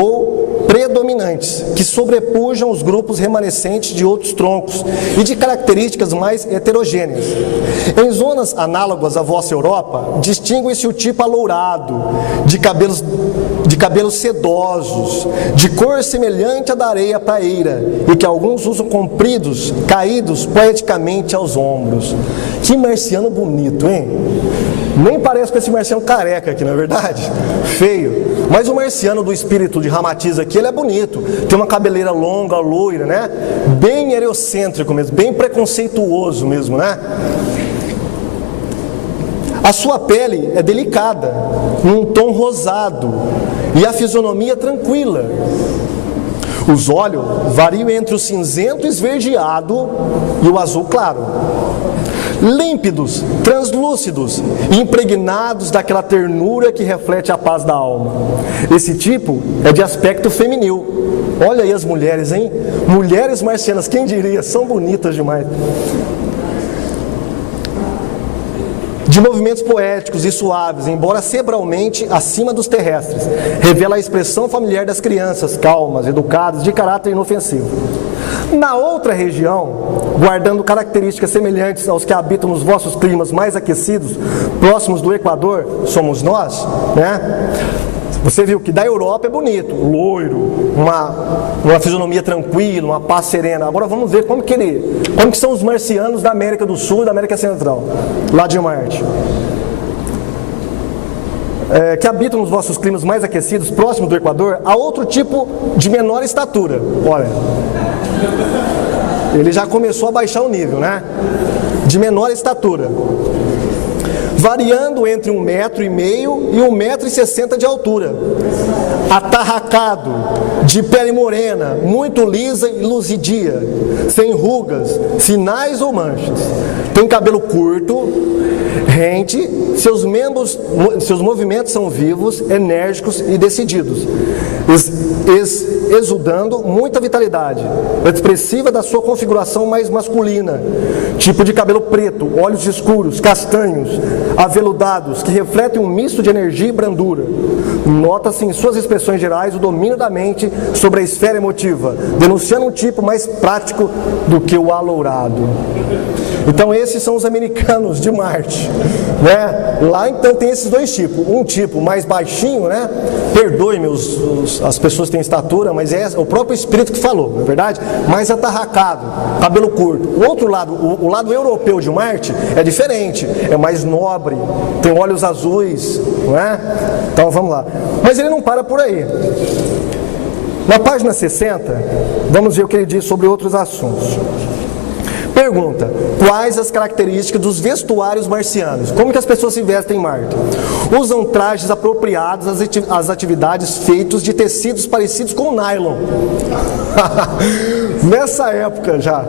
ou predominantes, que sobrepujam os grupos remanescentes de outros troncos e de características mais heterogêneas. Em zonas análogas à vossa Europa, distingue-se o tipo alourado, de cabelos sedosos, de cor semelhante à da areia praeira, e que alguns usam compridos, caídos poeticamente aos ombros. Que marciano bonito, hein? Nem parece com esse marciano careca aqui, não é verdade? Feio. Mas o marciano do espírito de Ramatiz aqui, ele é bonito. Tem uma cabeleira longa, loira, né? Bem heliocêntrico mesmo, bem preconceituoso mesmo, né? A sua pele é delicada, num tom rosado, e a fisionomia tranquila. Os olhos variam entre o cinzento esverdeado e o azul claro. Límpidos, translúcidos, impregnados daquela ternura que reflete a paz da alma. Esse tipo é de aspecto feminil. Olha aí as mulheres, hein? Mulheres marcianas, quem diria? São bonitas demais. De movimentos poéticos e suaves, embora cerebralmente acima dos terrestres. Revela a expressão familiar das crianças, calmas, educadas, de caráter inofensivo. Na outra região, guardando características semelhantes aos que habitam nos vossos climas mais aquecidos, próximos do Equador, somos nós, né? Você viu que da Europa é bonito, loiro, uma fisionomia tranquila, uma paz serena. Agora vamos ver como que são os marcianos da América do Sul e da América Central, lá de Marte. Que habitam nos vossos climas mais aquecidos, próximos do Equador, há outro tipo de menor estatura. Olha, ele já começou a baixar o nível, né? de menor estatura, variando entre 1,5 metro e 1,60 m de altura, atarracado, de pele morena, muito lisa e luzidia, sem rugas, sinais ou manchas. Tem cabelo curto, rente, seus movimentos são vivos, enérgicos e decididos, exudando muita vitalidade, expressiva da sua configuração mais masculina, tipo de cabelo preto, olhos escuros, castanhos, aveludados, que refletem um misto de energia e brandura. Nota-se em suas expressões gerais o domínio da mente sobre a esfera emotiva, denunciando um tipo mais prático do que o alourado. Então esses são os americanos de Marte, né? Lá então tem esses dois tipos, um tipo mais baixinho, né? Perdoe-me as pessoas que têm estatura, mas é o próprio espírito que falou, não é verdade? Mais atarracado, cabelo curto. O outro lado, o lado europeu de Marte é diferente, é mais nobre, tem olhos azuis, não é? Então vamos lá. Mas ele não para por aí. Na página 60, vamos ver o que ele diz sobre outros assuntos. Pergunta: quais as características dos vestuários marcianos? Como que as pessoas se vestem em Marte? Usam trajes apropriados às atividades feitos de tecidos parecidos com nylon. Nessa época já.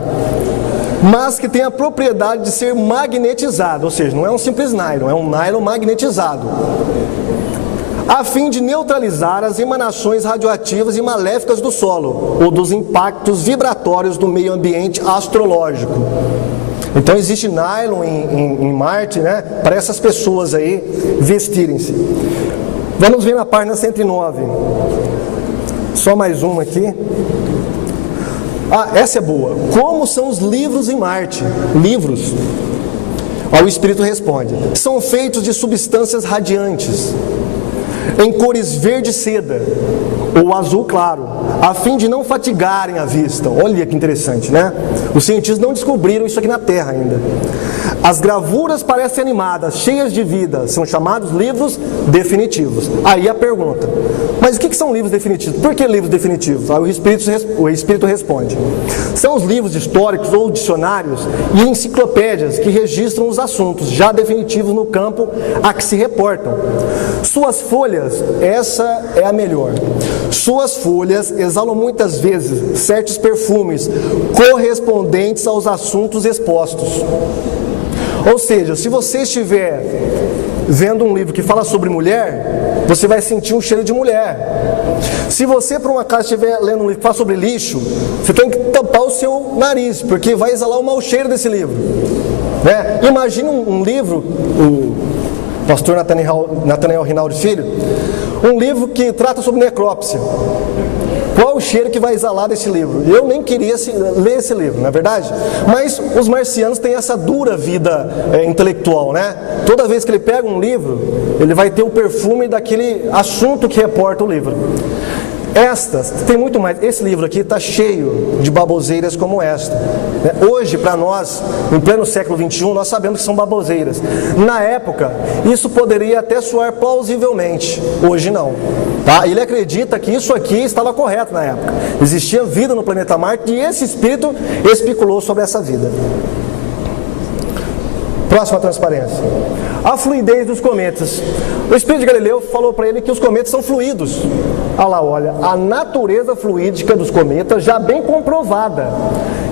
Mas que tem a propriedade de ser magnetizado, ou seja, não é um simples nylon, é um nylon magnetizado, a fim de neutralizar as emanações radioativas e maléficas do solo, ou dos impactos vibratórios do meio ambiente astrológico. Então existe nylon em Marte, né, para essas pessoas aí vestirem-se. Vamos ver na página 109. Só mais uma aqui. Essa é boa. Como são os livros em Marte? Livros. O Espírito responde: são feitos de substâncias radiantes, em cores verde seda ou azul claro, a fim de não fatigarem a vista. Olha que interessante, né? Os cientistas não descobriram isso aqui na Terra ainda. As gravuras parecem animadas, cheias de vida, são chamados livros definitivos. Aí a pergunta: mas o que são livros definitivos? Por que livros definitivos? Aí o Espírito responde: são os livros históricos ou dicionários e enciclopédias que registram os assuntos já definitivos no campo a que se reportam. Suas folhas, essa é a melhor. Suas folhas exalam muitas vezes certos perfumes correspondentes aos assuntos expostos. Ou seja, se você estiver vendo um livro que fala sobre mulher, você vai sentir um cheiro de mulher. Se você, por um acaso, estiver lendo um livro que fala sobre lixo, você tem que tampar o seu nariz, porque vai exalar o mau cheiro desse livro, né? Imagina um livro, o pastor Nathanael Rinaldi Filho, um livro que trata sobre necrópsia. Qual o cheiro que vai exalar desse livro? Eu nem queria ler esse livro, não é verdade? Mas os marcianos têm essa dura vida intelectual, né? Toda vez que ele pega um livro, ele vai ter o perfume daquele assunto que reporta o livro. Tem muito mais. Esse livro aqui está cheio de baboseiras como esta. Hoje, para nós, em pleno século XXI, nós sabemos que são baboseiras. Na época, isso poderia até soar plausivelmente. Hoje não. Tá? Ele acredita que isso aqui estava correto na época. Existia vida no planeta Marte e esse espírito especulou sobre essa vida. Próxima transparência. A fluidez dos cometas. O Espírito de Galileu falou para ele que os cometas são fluidos. Olha, a natureza fluídica dos cometas, já bem comprovada,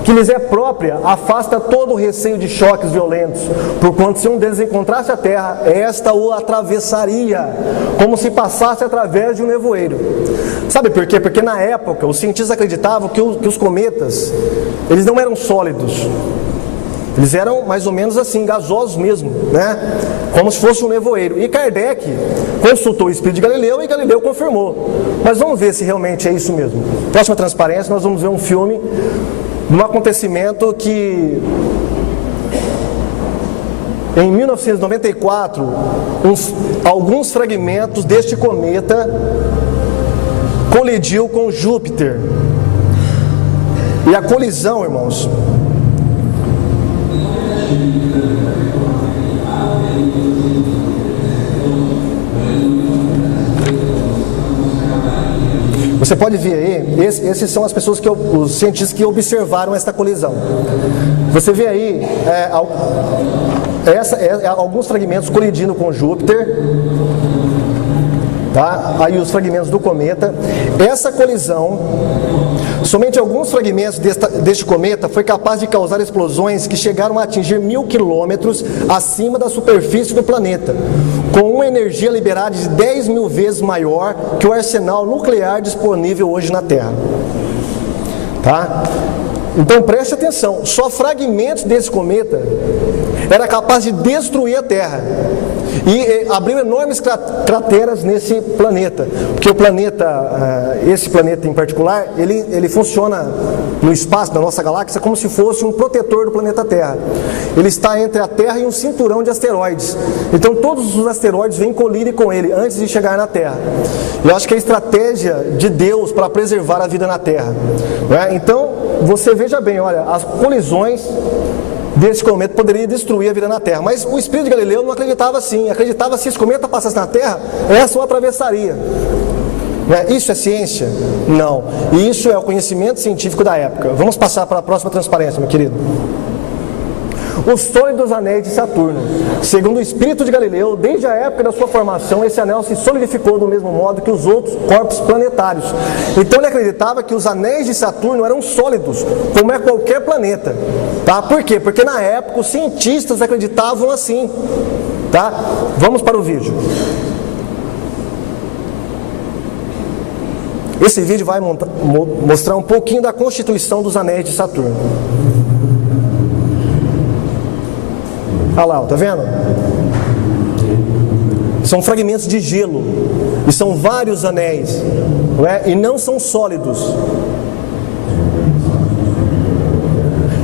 que lhes é própria, afasta todo o receio de choques violentos, porquanto se um deles encontrasse a Terra, esta o atravessaria, como se passasse através de um nevoeiro. Sabe por quê? Porque na época, os cientistas acreditavam que os cometas, eles não eram sólidos. Eles eram mais ou menos assim, gasosos mesmo, né? Como se fosse um nevoeiro. E Kardec consultou o Espírito de Galileu e Galileu confirmou. Mas vamos ver se realmente é isso mesmo. Próxima transparência, nós vamos ver um filme de um acontecimento que, em 1994, alguns fragmentos deste cometa colidiu com Júpiter. E a colisão, irmãos, Você pode ver aí, esses são as pessoas os cientistas que observaram esta colisão. Você vê aí alguns fragmentos colidindo com Júpiter, tá? Aí os fragmentos do cometa. Essa colisão, somente alguns fragmentos deste cometa foi capaz de causar explosões que chegaram a atingir 1000 quilômetros acima da superfície do planeta, com uma energia liberada de 10.000 vezes maior que o arsenal nuclear disponível hoje na Terra. Tá? Então preste atenção, só fragmentos desse cometa era capaz de destruir a Terra e abriu enormes crateras nesse planeta, porque o planeta, esse planeta em particular, ele funciona no espaço da nossa galáxia como se fosse um protetor do planeta Terra. Ele está entre a Terra e um cinturão de asteroides, então todos os asteroides vêm colidir com ele antes de chegar na Terra. Eu acho que é a estratégia de Deus para preservar a vida na Terra, né? Então você veja bem, olha, as colisões desse cometa poderia destruir a vida na Terra, mas o Espírito de Galileu não acreditava assim. Acreditava que se esse cometa passasse na Terra, essa o atravessaria. Isso é ciência? Não. E isso é o conhecimento científico da época. Vamos passar para a próxima transparência, meu querido. Os sólidos anéis de Saturno. Segundo o Espírito de Galileu, desde a época da sua formação, esse anel se solidificou do mesmo modo que os outros corpos planetários. Então ele acreditava que os anéis de Saturno eram sólidos, como é qualquer planeta. Tá? Por quê? Porque na época os cientistas acreditavam assim. Tá? Vamos para o vídeo. Esse vídeo vai mostrar um pouquinho da constituição dos anéis de Saturno. Olha lá, tá vendo? São fragmentos de gelo e são vários anéis, não é? E não são sólidos.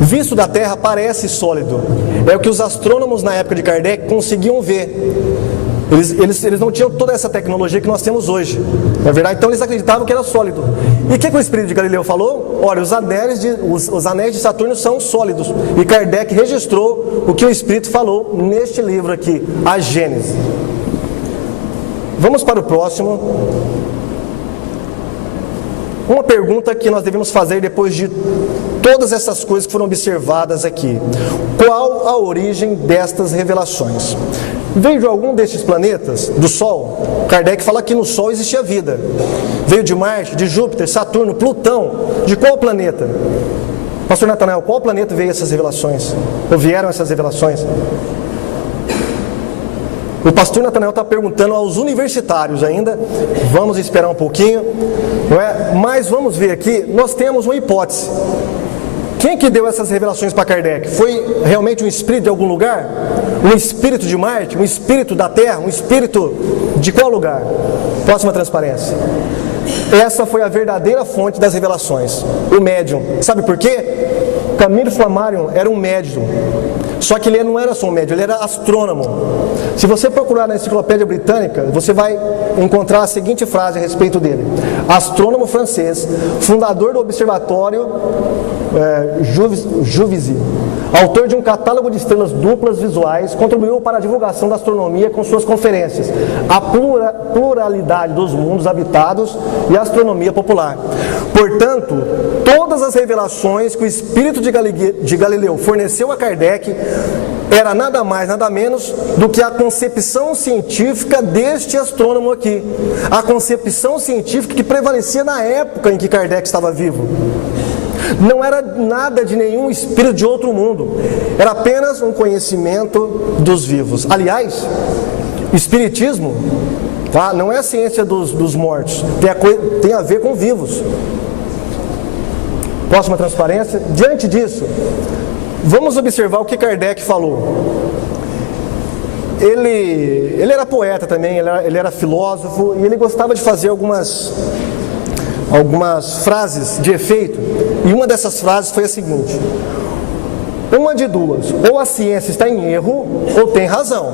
Visto da Terra parece sólido. É o que os astrônomos na época de Kardec conseguiam ver. Eles não tinham toda essa tecnologia que nós temos hoje, não é verdade? Então eles acreditavam que era sólido. E o que o Espírito de Galileu falou? Olha, os anéis de Saturno são sólidos. E Kardec registrou o que o Espírito falou neste livro aqui, a Gênese. Vamos para o próximo. Uma pergunta que nós devemos fazer depois de todas essas coisas que foram observadas aqui. Qual a origem destas revelações? Veio de algum destes planetas, do Sol? Kardec fala que no Sol existia vida. Veio de Marte, de Júpiter, Saturno, Plutão. De qual planeta? Pastor Natanael, qual planeta veio essas revelações? Ou vieram essas revelações? O pastor Natanael está perguntando aos universitários ainda. Vamos esperar um pouquinho, não é? Mas vamos ver aqui, nós temos uma hipótese. Quem que deu essas revelações para Kardec? Foi realmente um espírito de algum lugar? Um espírito de Marte? Um espírito da Terra? Um espírito de qual lugar? Próxima transparência. Essa foi a verdadeira fonte das revelações, o médium. Sabe por quê? Camilo Flammarion era um médium. Só que ele não era só um médium, ele era astrônomo. Se você procurar na Enciclopédia Britânica, você vai encontrar a seguinte frase a respeito dele: astrônomo francês, fundador do observatório Juvisy, autor de um catálogo de estrelas duplas visuais, contribuiu para a divulgação da astronomia com suas conferências, a pluralidade dos mundos habitados e a astronomia popular. Portanto, todas as revelações que o Espírito de Galileu forneceu a Kardec era nada mais, nada menos do que a concepção científica deste astrônomo aqui. A concepção científica que prevalecia na época em que Kardec estava vivo. Não era nada de nenhum espírito de outro mundo. Era apenas um conhecimento dos vivos. Aliás, espiritismo, tá? Não é a ciência dos mortos. Tem a ver com vivos. Próxima transparência. Diante disso, vamos observar o que Kardec falou. Ele era poeta também, ele era filósofo, e ele gostava de fazer algumas frases de efeito. E uma dessas frases foi a seguinte: uma de duas, ou a ciência está em erro, ou tem razão.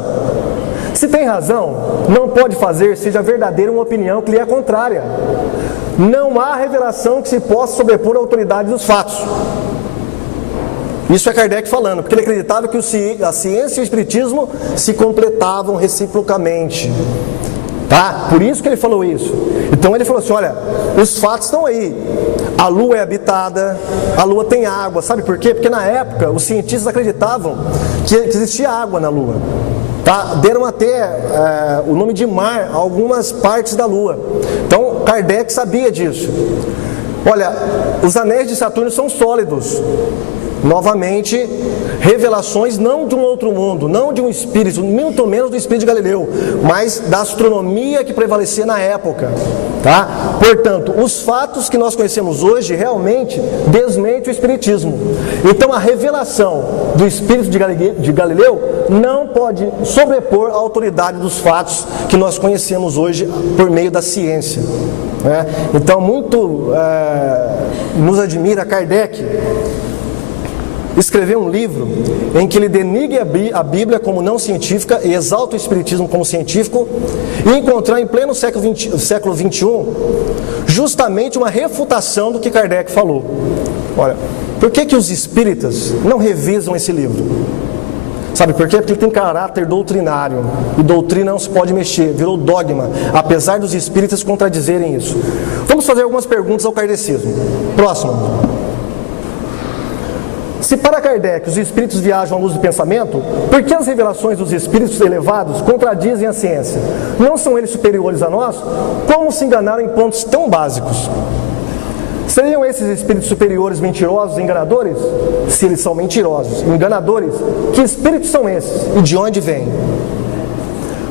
Se tem razão, não pode fazer seja verdadeira uma opinião que lhe é contrária. Não há revelação que se possa sobrepor à autoridade dos fatos. Isso é Kardec falando, porque ele acreditava que a ciência e o espiritismo se completavam reciprocamente. Tá? Por isso que ele falou isso. Então ele falou assim, olha, os fatos estão aí. A Lua é habitada, a Lua tem água. Sabe por quê? Porque na época os cientistas acreditavam que existia água na Lua. Tá? Deram até o nome de mar a algumas partes da Lua. Então Kardec sabia disso. Olha, os anéis de Saturno são sólidos. Novamente, revelações não de um outro mundo, não de um espírito, muito menos do espírito de Galileu, mas da astronomia que prevalecia na época. Tá? Portanto, os fatos que nós conhecemos hoje realmente desmentem o espiritismo. Então a revelação do espírito de Galileu não pode sobrepor a autoridade dos fatos que nós conhecemos hoje por meio da ciência. Então muito nos admira Kardec escreveu um livro em que ele denigra a Bíblia como não científica e exalta o Espiritismo como científico, e encontrar em pleno século XXI justamente uma refutação do que Kardec falou. Olha, por que os espíritas não revisam esse livro? Sabe por quê? Porque ele tem caráter doutrinário, e doutrina não se pode mexer, virou dogma, apesar dos espíritas contradizerem isso. Vamos fazer algumas perguntas ao kardecismo. Próximo. Se para Kardec os espíritos viajam à luz do pensamento, por que as revelações dos espíritos elevados contradizem a ciência? Não são eles superiores a nós? Como se enganaram em pontos tão básicos? Seriam esses espíritos superiores mentirosos e enganadores? Se eles são mentirosos, enganadores, que espíritos são esses e de onde vêm?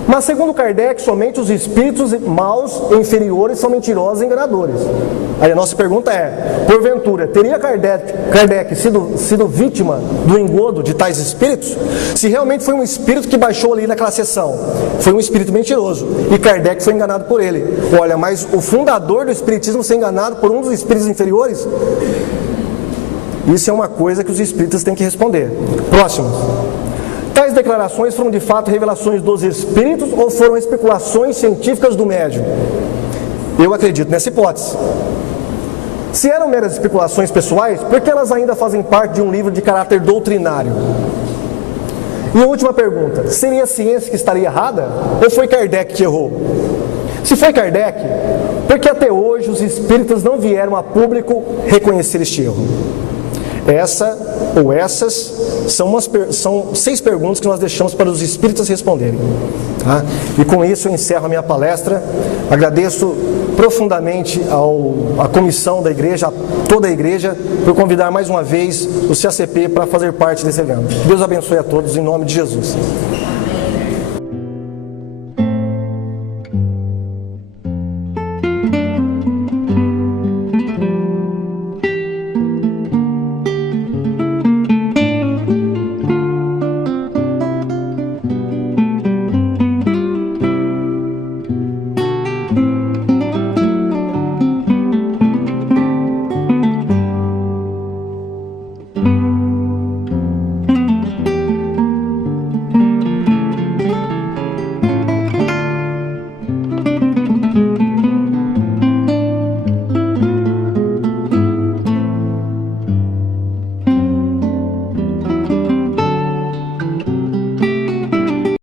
Mas segundo Kardec, somente os espíritos maus e inferiores são mentirosos e enganadores. Aí a nossa pergunta é, porventura, teria Kardec sido vítima do engodo de tais espíritos? Se realmente foi um espírito que baixou ali naquela sessão, foi um espírito mentiroso, e Kardec foi enganado por ele. Olha, mas o fundador do espiritismo ser enganado por um dos espíritos inferiores? Isso é uma coisa que os espíritas têm que responder. Próximo. Tais declarações foram de fato revelações dos espíritos ou foram especulações científicas do médium? Eu acredito nessa hipótese. Se eram meras especulações pessoais, por que elas ainda fazem parte de um livro de caráter doutrinário? E a última pergunta, seria a ciência que estaria errada ou foi Kardec que errou? Se foi Kardec, por que até hoje os espíritas não vieram a público reconhecer este erro? Essas são 6 perguntas que nós deixamos para os espíritas responderem. Tá? E com isso eu encerro a minha palestra. Agradeço profundamente à comissão da igreja, a toda a igreja, por convidar mais uma vez o CACP para fazer parte desse evento. Deus abençoe a todos em nome de Jesus.